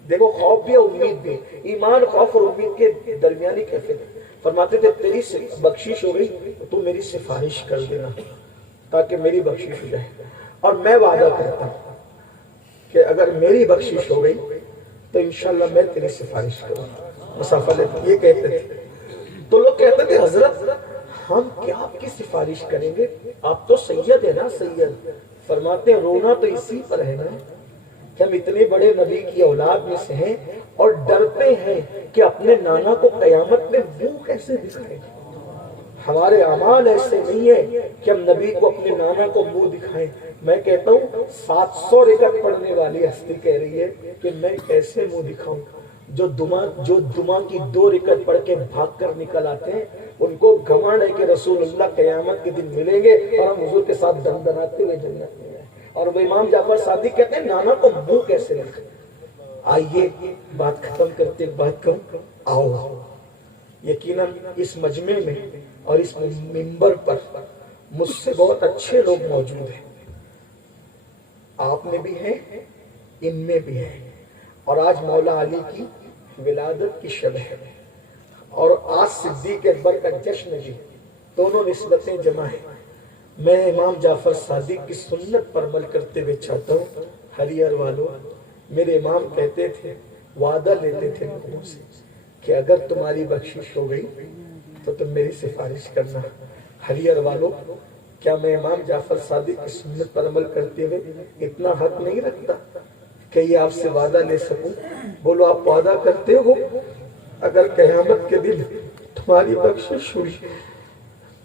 دیکھو خوف بھی ہے امید بھی، ایمان خوف اور امید کے درمیانی کیفیت ہے۔ فرماتے تھے تیری بخشش ہو گئی تو تو میری سفارش کر دینا تاکہ میری بخشش ہو جائے، اور میں وعدہ کرتا ہوں کہ اگر میری بخشش ہو گئی تو انشاءاللہ میں تیری سفارش کروں۔ مسافہ لیتے یہ کہتے تھے، تو لوگ کہتے تھے حضرت ہم کیا آپ کی سفارش کریں گے، آپ تو سید ہے نا، سید۔ فرماتے ہیں رونا تو اسی پر ہے نا کہ ہم اتنے بڑے نبی کی اولاد میں سے ہیں اور ڈرتے ہیں کہ اپنے نانا کو قیامت میں منہ کیسے دکھائیں۔ ہمارے اعمال ایسے نہیں ہے کہ ہم نبی کو اپنے نانا کو منہ دکھائیں۔ میں کہتا ہوں 700 رکعت پڑھنے والی ہستی کہہ رہی ہے کہ میں کیسے منہ دکھاؤں۔ جو دماغ کی 2 رکعت پڑھ کے بھاگ کر نکل آتے ہیں ان کو گھمنڈ ہے کہ رسول اللہ قیامت کے دن ملیں گے اور ہم حضور کے ساتھ دندناتے ہوئے جنت میں جائیں۔ اور وہ امام جعفر صادق کہتے ہیں نانا کو منہ کیسے رکھیں۔ آئیے بات ختم کرتے بات کروں، آؤ یقیناً اس مجمع میں اور اس منبر پر مجھ سے بہت اچھے لوگ موجود ہیں، آپ میں بھی ہیں، ان میں بھی ہیں، اور آج مولا علی کی ولادت کی شب ہے اور آج صدیق اکبر کا جشن بھی، دونوں نسبتیں جمع ہیں۔ میں امام جعفر صادق کی سنت پر عمل کرتے ہوئے چاہتا ہوں ہریہر والوں، میرے امام کہتے تھے، وعدہ لیتے تھے لوگوں سے کہ اگر تمہاری بخشش ہو گئی تو تم میری سفارش کرنا۔ ہریہر والوں، کیا میں امام جعفر صادق کی سنت پر عمل کرتے ہوئے اتنا حق نہیں رکھتا کہ یہ آپ سے وعدہ لے سکوں؟ بولو آپ وعدہ کرتے ہو اگر قیامت کے دن ہماری بخشش ہوئی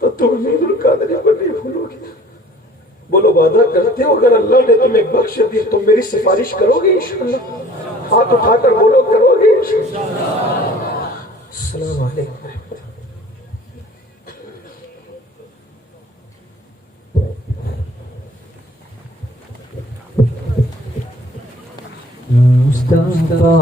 تو تم امین القادری پر نہیں بھولو گے؟ بولو وعدہ کرتے ہو اگر اللہ نے تمہیں بخش دی تم میری سفارش کرو گے انشاءاللہ؟ ہاتھ اٹھا کر بولو کرو گے انشاءاللہ؟ السلام علیکم ورحمۃ اللہ۔ مصطفیٰ